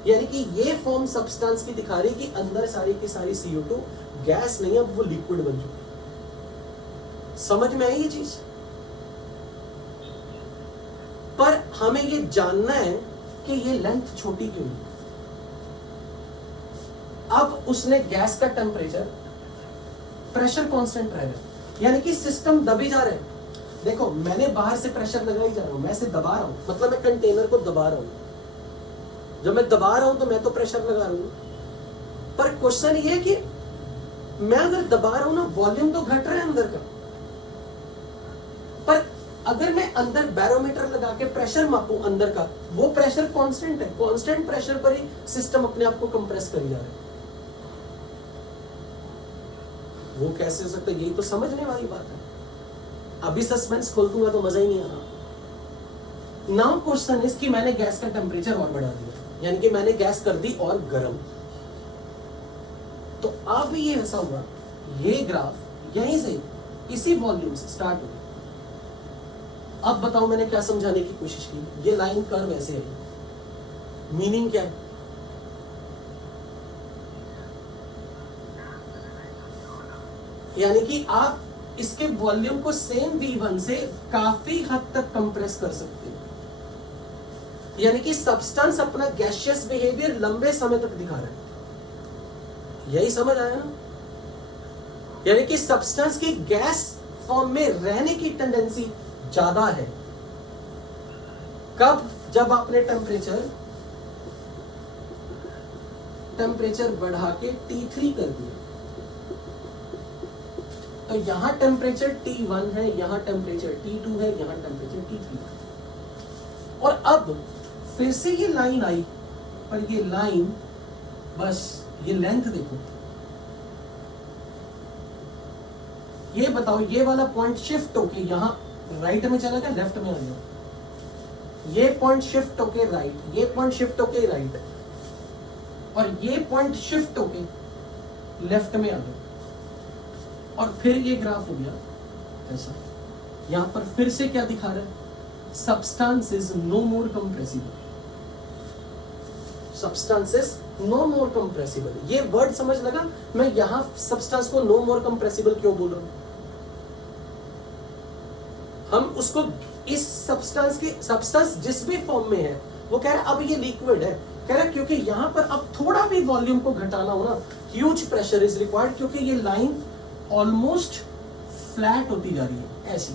यानी कि ये फॉर्म सब्सटेंस की दिखा रही है कि अंदर सारी की सारी CO2 गैस नहीं, अब वो लिक्विड बन चुकी। समझ में आई ये चीज? पर हमें ये जानना है कि ये लेंथ छोटी क्यों है। अब उसने गैस का टेम्परेचर, प्रेशर कांस्टेंट रह रहा है, यानी कि सिस्टम दबी जा रहा है। देखो, मैंने बाहर से प्रेशर लगाई जा रहा हूं, मैं इसे दबा रहा हूं, मतलब मैं कंटेनर को दबा रहा हूं। जब मैं दबा रहा हूं तो मैं तो प्रेशर लगा रहा हूं, पर क्वेश्चन ये है कि मैं अगर दबा रहा हूं ना, वॉल्यूम तो घट रहा है अंदर का, पर अगर मैं अंदर बैरोमीटर लगा के प्रेशर मापूं अंदर का, वो प्रेशर कांस्टेंट है, कांस्टेंट प्रेशर पर ही सिस्टम अपने आप को कंप्रेस कर जा रहा है। वो कैसे हो सकता है? यही तो समझने वाली बात है। अभी सस्पेंस खोल दूंगा तो मजा ही नहीं आना। नाउ क्वेश्चन इज कि मैंने गैस का टेम्परेचर और बढ़ा दिया, यानी कि मैंने गैस कर दी और गर्म। तो अब ये ऐसा हुआ, ये ग्राफ यहीं से इसी वॉल्यूम से स्टार्ट हुआ। अब बताओ मैंने क्या समझाने की कोशिश की? ये लाइन कर्व ऐसे है, मीनिंग क्या है? यानी कि आप इसके वॉल्यूम को सेम V1 से काफी हद तक कंप्रेस कर सकते हैं। यानी कि सब्सटेंस अपना गैसियस बिहेवियर लंबे समय तक दिखा रहा है। यही समझ आया ना? यानी कि सब्सटेंस की गैस फॉर्म में रहने की टेंडेंसी ज्यादा है। कब? जब आपने टेम्परेचर बढ़ा के T3 कर दिया। तो यहां टेम्परेचर T1 है, यहां टेम्परेचर T2 है, यहां टेम्परेचर T3 है। और अब फिर से ये लाइन आई, पर ये लाइन बस, ये लेंथ देखो, ये बताओ, ये वाला पॉइंट शिफ्ट होके यहां राइट में चला गया, लेफ्ट में आ गया। ये पॉइंट शिफ्ट होके राइट, ये पॉइंट शिफ्ट होके राइट, और ये पॉइंट शिफ्ट होके लेफ्ट में आ गया। और फिर ये ग्राफ हो गया ऐसा। यहां पर फिर से क्या दिखा रहा है? Substance is no more compressible. Substance is no more compressible. ये वर्ड समझ लगा? मैं यहां सब्सटेंस को नो मोर कंप्रेसिबल क्यों बोल रहा हूं? हम उसको इस सब्सटेंस जिस भी फॉर्म में है, वो कह रहा है अब ये लिक्विड है। कह रहा है क्योंकि यहां पर अब थोड़ा भी वॉल्यूम को घटाना हो ना, ह्यूज प्रेशर इज रिक्वायर्ड, क्योंकि ये लाइन ऑलमोस्ट फ्लैट होती जा रही है ऐसी।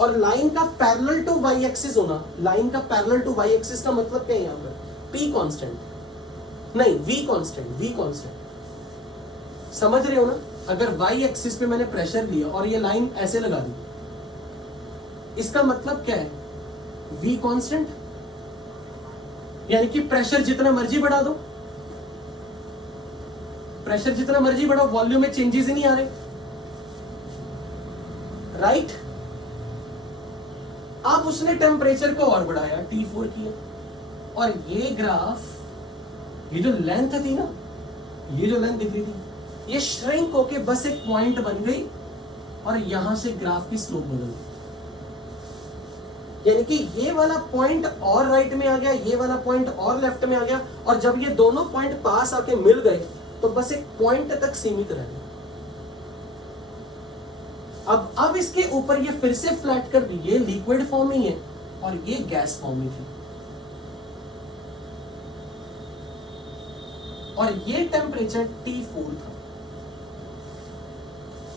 और लाइन का पैरेलल टू वाई एक्सिस होना, लाइन का पैरेलल टू वाई एक्सिस का मतलब क्या है? यहां पर P कांस्टेंट नहीं, V कांस्टेंट। समझ रहे हो ना? अगर वाई एक्सिस पे मैंने प्रेशर लिया और ये लाइन ऐसे लगा दी, इसका मतलब क्या है? V कांस्टेंट, यानी कि प्रेशर जितना मर्जी बढ़ा दो, प्रेशर जितना मर्जी बढ़ाओ, वॉल्यूम में चेंजेस ही नहीं आ रहे, राइट? अब उसने टेम्परेचर को और बढ़ाया, T4 किया, और ये ग्राफ, ये जो लेंथ थी ना, ये जो लेंथ दिख रही थी, ये श्रिंक होके बस एक पॉइंट बन गई, और यहां से ग्राफ की स्लोप बदल गई। यानी कि ये वाला पॉइंट और राइट में आ गया, ये वाला पॉइंट और लेफ्ट में आ गया, और जब ये दोनों पॉइंट पास आके मिल गए तो बस एक पॉइंट तक सीमित रह गए। अब इसके ऊपर ये फिर से फ्लैट कर दी, ये लिक्विड फॉर्म ही है और ये गैस फॉर्म में थी, और ये टेम्परेचर T4 था।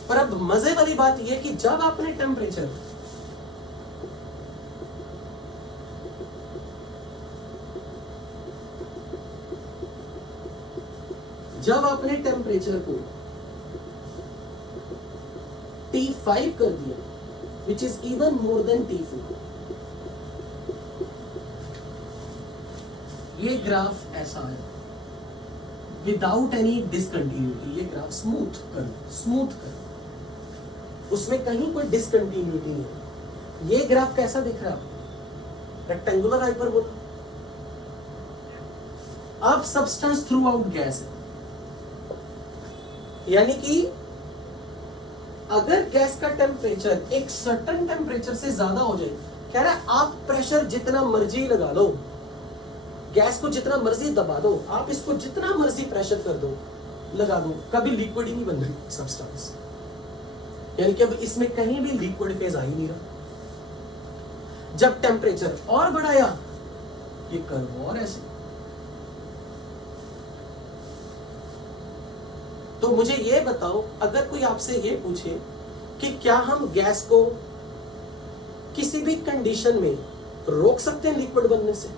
पर अब मजे वाली बात यह कि जब आपने टेम्परेचर जब आपने टेम्परेचर को T5 कर दिया, which is even more than T4, ये ग्राफ ऐसा है विदाउट एनी डिसकंटिन्यूटी। ये ग्राफ स्मूथ कर, उसमें कहीं कोई डिसकंटिन्यूटी नहीं है। ये ग्राफ कैसा दिख रहा है? Rectangular hyperbola. अब सब्सटेंस थ्रू आउट गैस है, यानी कि अगर गैस का टेम्परेचर एक सर्टेन टेम्परेचर से ज्यादा हो जाए, कह रहा है आप प्रेशर जितना मर्जी लगा लो, गैस को जितना मर्जी दबा दो, आप इसको जितना मर्जी प्रेशर कर दो, लगा दो, कभी लिक्विड ही नहीं बन रही सब्सटेंस। यानी कि अब इसमें कहीं भी लिक्विड फेज आ ही नहीं रहा। जब टेम्परेचर और बढ़ाया, ये कर्व और ऐसे। तो मुझे ये बताओ, अगर कोई आपसे ये पूछे कि क्या हम गैस को किसी भी कंडीशन में रोक सकते हैं लिक्विड बनने से?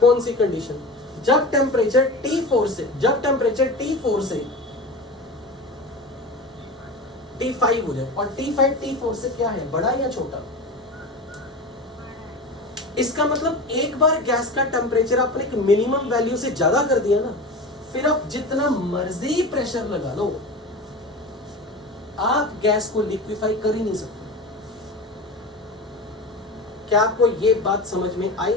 कौन सी कंडीशन? जब टेम्परेचर T4 से T5 हो जाए, और T5 T4 से क्या है, बड़ा या छोटा? इसका मतलब एक बार गैस का टेम्परेचर आपने एक मिनिमम वैल्यू से ज्यादा कर दिया ना, फिर आप जितना मर्जी प्रेशर लगा लो, आप गैस को लिक्विफाई कर ही नहीं सकते। क्या आपको ये बात समझ में आई?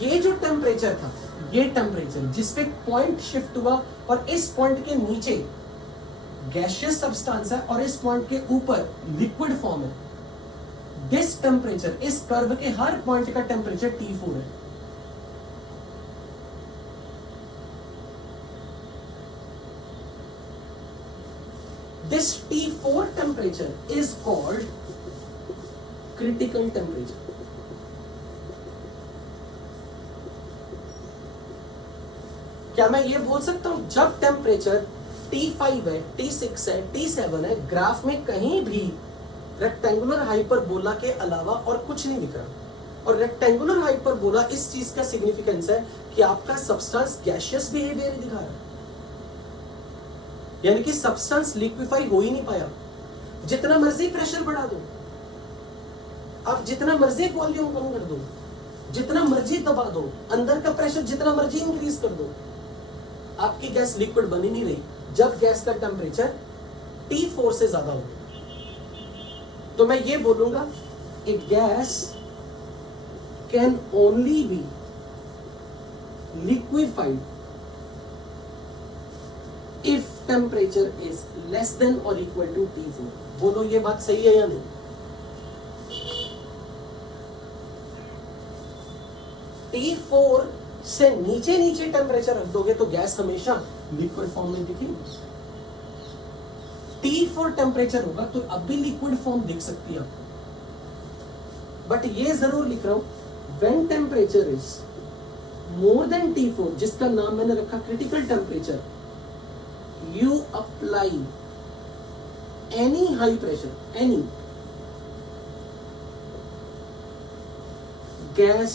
ये जो टेम्परेचर था, ये टेम्परेचर जिस पे पॉइंट शिफ्ट हुआ, और इस पॉइंट के नीचे गैसियस सब्सटेंस है और इस पॉइंट के ऊपर लिक्विड फॉर्म है। दिस टेम्परेचर, इस कर्व के हर पॉइंट का टेम्परेचर T4 है। This T4 temperature is called critical temperature. क्या मैं ये बोल सकता हूं जब टेम्परेचर T5 है, T6 है, T7 है, ग्राफ में कहीं भी रेक्टेंगुलर हाइपरबोला के अलावा और कुछ नहीं दिख रहा? और रेक्टेंगुलर हाइपरबोला, इस चीज का सिग्निफिकेंस है कि आपका सब्सटेंस गैसियस बिहेवियर ही दिखा रहा है, यानी कि सब्सटेंस लिक्विफाई हो ही नहीं पाया। जितना मर्जी प्रेशर बढ़ा दो, आप जितना मर्जी वॉल्यूम कम कर दो, जितना मर्जी दबा दो, अंदर का प्रेशर जितना मर्जी इंक्रीज कर दो, आपकी गैस लिक्विड बन ही नहीं रही जब गैस का टेम्परेचर T4 से ज्यादा हो। तो मैं ये बोलूंगा, a gas can only be liquefied if temperature is less than और इक्वल टू T4। बोलो ये बात सही है या नहीं? T4 से नीचे नीचे टेम्परेचर रख दोगे तो गैस हमेशा लिक्विड फॉर्म में दिखेगी। T4 टेम्परेचर होगा तो अब भी लिक्विड फॉर्म दिख सकती है आपको, बट ये जरूर लिख रहा हूं, when temperature is more then T4, जिसका नाम मैंने रखा critical temperature, you apply any high pressure, any gas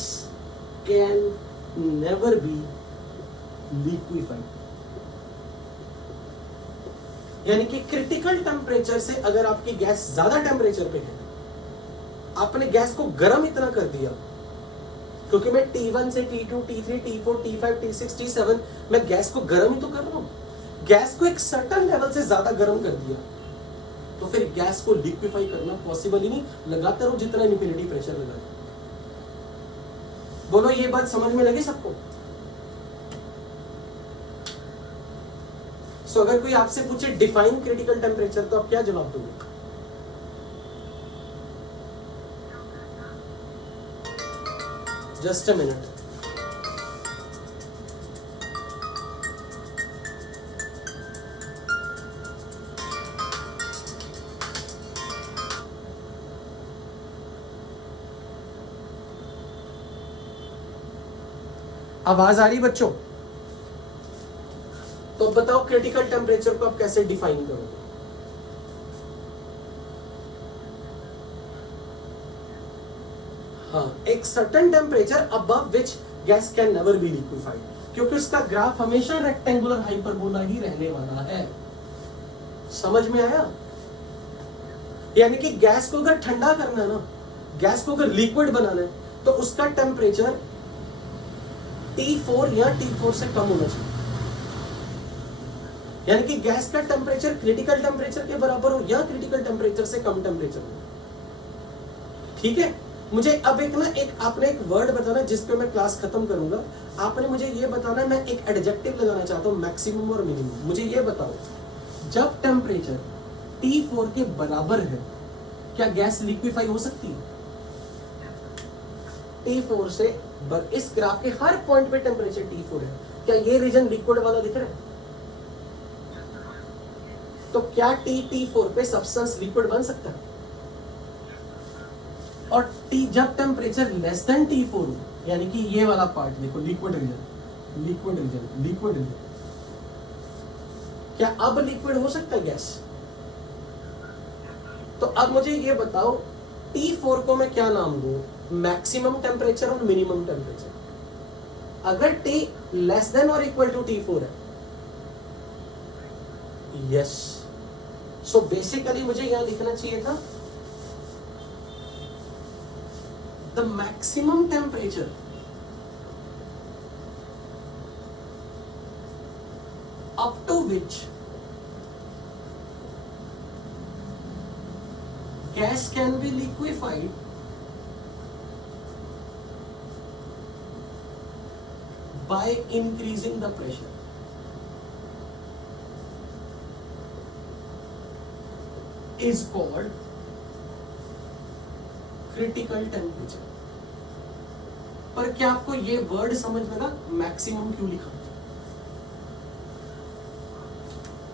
can never be liquefied. यानी कि क्रिटिकल टेम्परेचर से अगर आपकी गैस ज्यादा टेम्परेचर पे है, आपने गैस को गर्म इतना कर दिया, क्योंकि मैं T1 से T2, T3, T4, T5, T6, T7 मैं गैस को गर्म ही तो कर रहा हूं, गैस को एक सर्टेन लेवल से ज्यादा गर्म कर दिया, तो फिर गैस को लिक्विफाई करना पॉसिबल ही नहीं। लगाते रहो जितना इन्फिनिटी प्रेशर लगाए। बोलो ये बात समझ में लगी सबको? सो अगर कोई आपसे पूछे डिफाइन क्रिटिकल टेम्परेचर, तो आप क्या जवाब दोगे? Just a minute. आवाज आ रही बच्चों? तो बताओ क्रिटिकल टेम्परेचर को आप कैसे डिफाइन करोगे? हाँ, एक certain temperature above which gas can never be liquefied, क्योंकि उसका ग्राफ हमेशा रेक्टेंगुलर हाइपरबोला ही रहने वाला है। समझ में आया? यानी कि गैस को अगर ठंडा करना है ना, गैस को अगर लिक्विड बनाना है, तो उसका टेम्परेचर T4 या T4 से कम होना चाहिए। यानी कि गैस का टेम्परेचर क्रिटिकल टेम्परेचर के बराबर हो या क्रिटिकल टेम्परेचर से कम टेम्परेचर हो। ठीक है, मुझे अब एक आपने एक वर्ड बताना जिस पे मैं क्लास खत्म करूंगा। आपने मुझे ये बताना, मैं एक एडजेक्टिव लगाना चाहता हूं, मैक्सिमम और मिनिमम। मुझे ये बताओ, जब टेम्परेचर T4 के बराबर है, क्या गैस लिक्विफाई हो सकती है? T4 से इस ग्राफ के हर पॉइंट पे टेम्परेचर T4 है, क्या ये रीजन लिक्विड वाला दिख रहा है? तो क्या T4 पे सब्सटेंस लिक्विड बन सकता है? और जब टेम्परेचर लेस देन T4 हो, यानी कि ये वाला पार्ट देखो, liquid region, liquid region, liquid region, क्या अब लिक्विड हो सकता है गैस? तो अब मुझे ये बताओ, T4 को मैं क्या नाम दूं, मैक्सिमम टेम्परेचर और मिनिमम टेम्परेचर। अगर T लेस देन और इक्वल टू T4 है, यस, सो बेसिकली मुझे यहां लिखना चाहिए था the maximum temperature up to which gas can be liquefied by increasing the pressure is called critical temperature। पर क्या आपको ये वर्ड समझ में ना, मैक्सिमम क्यों लिखा?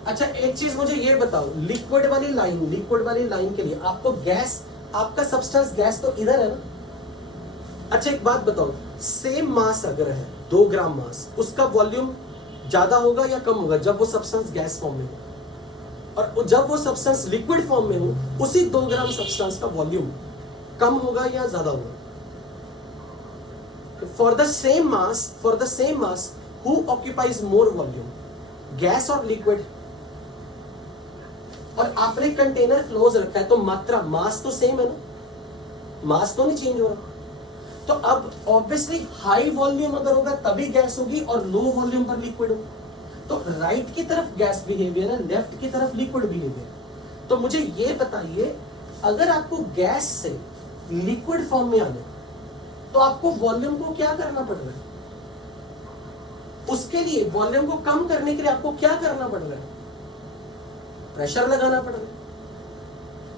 अच्छा, एक चीज मुझे ये बताओ, लिक्विड वाली लाइन के लिए आपको गैस, आपका सब्सटेंस गैस तो इधर है ना। अच्छा, एक बात बताओ, सेम मास अगर है 2 ग्राम मास, उसका वॉल्यूम ज्यादा होगा या कम होगा जब वो सब्सटेंस गैस फॉर्म में हो, और जब वो सब्सटेंस लिक्विड फॉर्म में हो, उसी 2 ग्राम सब्सटेंस का वॉल्यूम कम होगा या ज्यादा होगा? For the same mass who occupies more volume, gas और लिक्विड? और आपने कंटेनर क्लोज रखा है, तो मात्रा, मास तो सेम है ना, मास तो नहीं चेंज हो रहा। तो अब ऑब्वियसली हाई वॉल्यूम अगर होगा तभी गैस होगी, और लो वॉल्यूम पर लिक्विड होगा। तो राइट की तरफ गैस बिहेवियर है, लेफ्ट की तरफ लिक्विड बिहेवियर। तो मुझे ये बताइए, अगर आपको गैस से लिक्विड फॉर्म में आना, तो आपको वॉल्यूम को क्या करना पड़ रहा है? उसके लिए वॉल्यूम को कम करने के लिए आपको क्या करना पड़ रहा है? प्रेशर लगाना पड़ रहा है।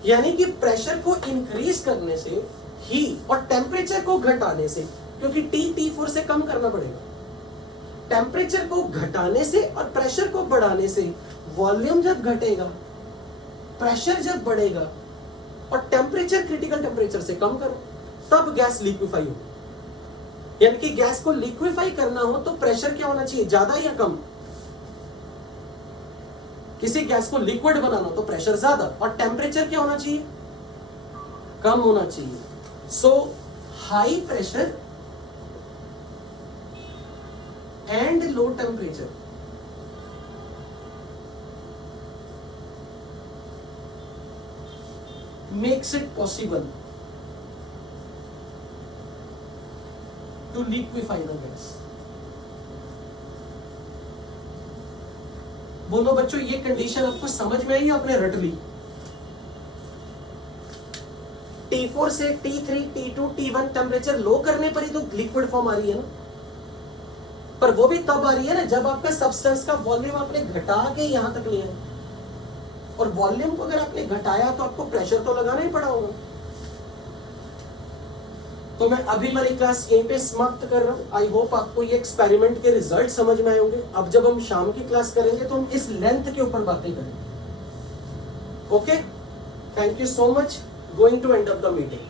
यानी कि प्रेशर को इंक्रीज करने से ही और टेम्परेचर को घटाने से, क्योंकि T4 से कम करना पड़ेगा, टेम्परेचर को घटाने से और प्रेशर को बढ़ाने से, वॉल्यूम जब घटेगा, प्रेशर जब बढ़ेगा, और टेम्परेचर क्रिटिकल टेम्परेचर से कम करो, तब गैस लिक्विफाई होगी। यानी कि गैस को लिक्विफाई करना हो तो प्रेशर क्या होना चाहिए, ज्यादा या कम? किसी गैस को लिक्विड बनाना तो प्रेशर ज्यादा, और टेम्परेचर क्या होना चाहिए, कम होना चाहिए। So high pressure and low temperature makes it possible to liquefy the gas. बोलो बच्चों, ये कंडीशन आपको समझ में आई या आपने रट ली? T4 से T3, T2, T1 temperature low करने पर ही तो लिक्विड फॉर्म आ रही है ना। पर वो भी तब आ रही है ना जब आपका सब्सटेंस का वॉल्यूम आपने घटा के यहां तक लिया है, और वॉल्यूम को अगर आपने घटाया तो आपको प्रेशर तो लगाना ही पड़ा होगा। तो मैं अभी मेरी क्लास यहीं पे समाप्त कर रहा हूँ। आई होप आपको ये एक्सपेरिमेंट के रिजल्ट समझ में आए होंगे। अब जब हम शाम की क्लास करेंगे तो हम इस लेंथ के ऊपर बातें करेंगे। Okay, thank you so much. Going to end of the meeting.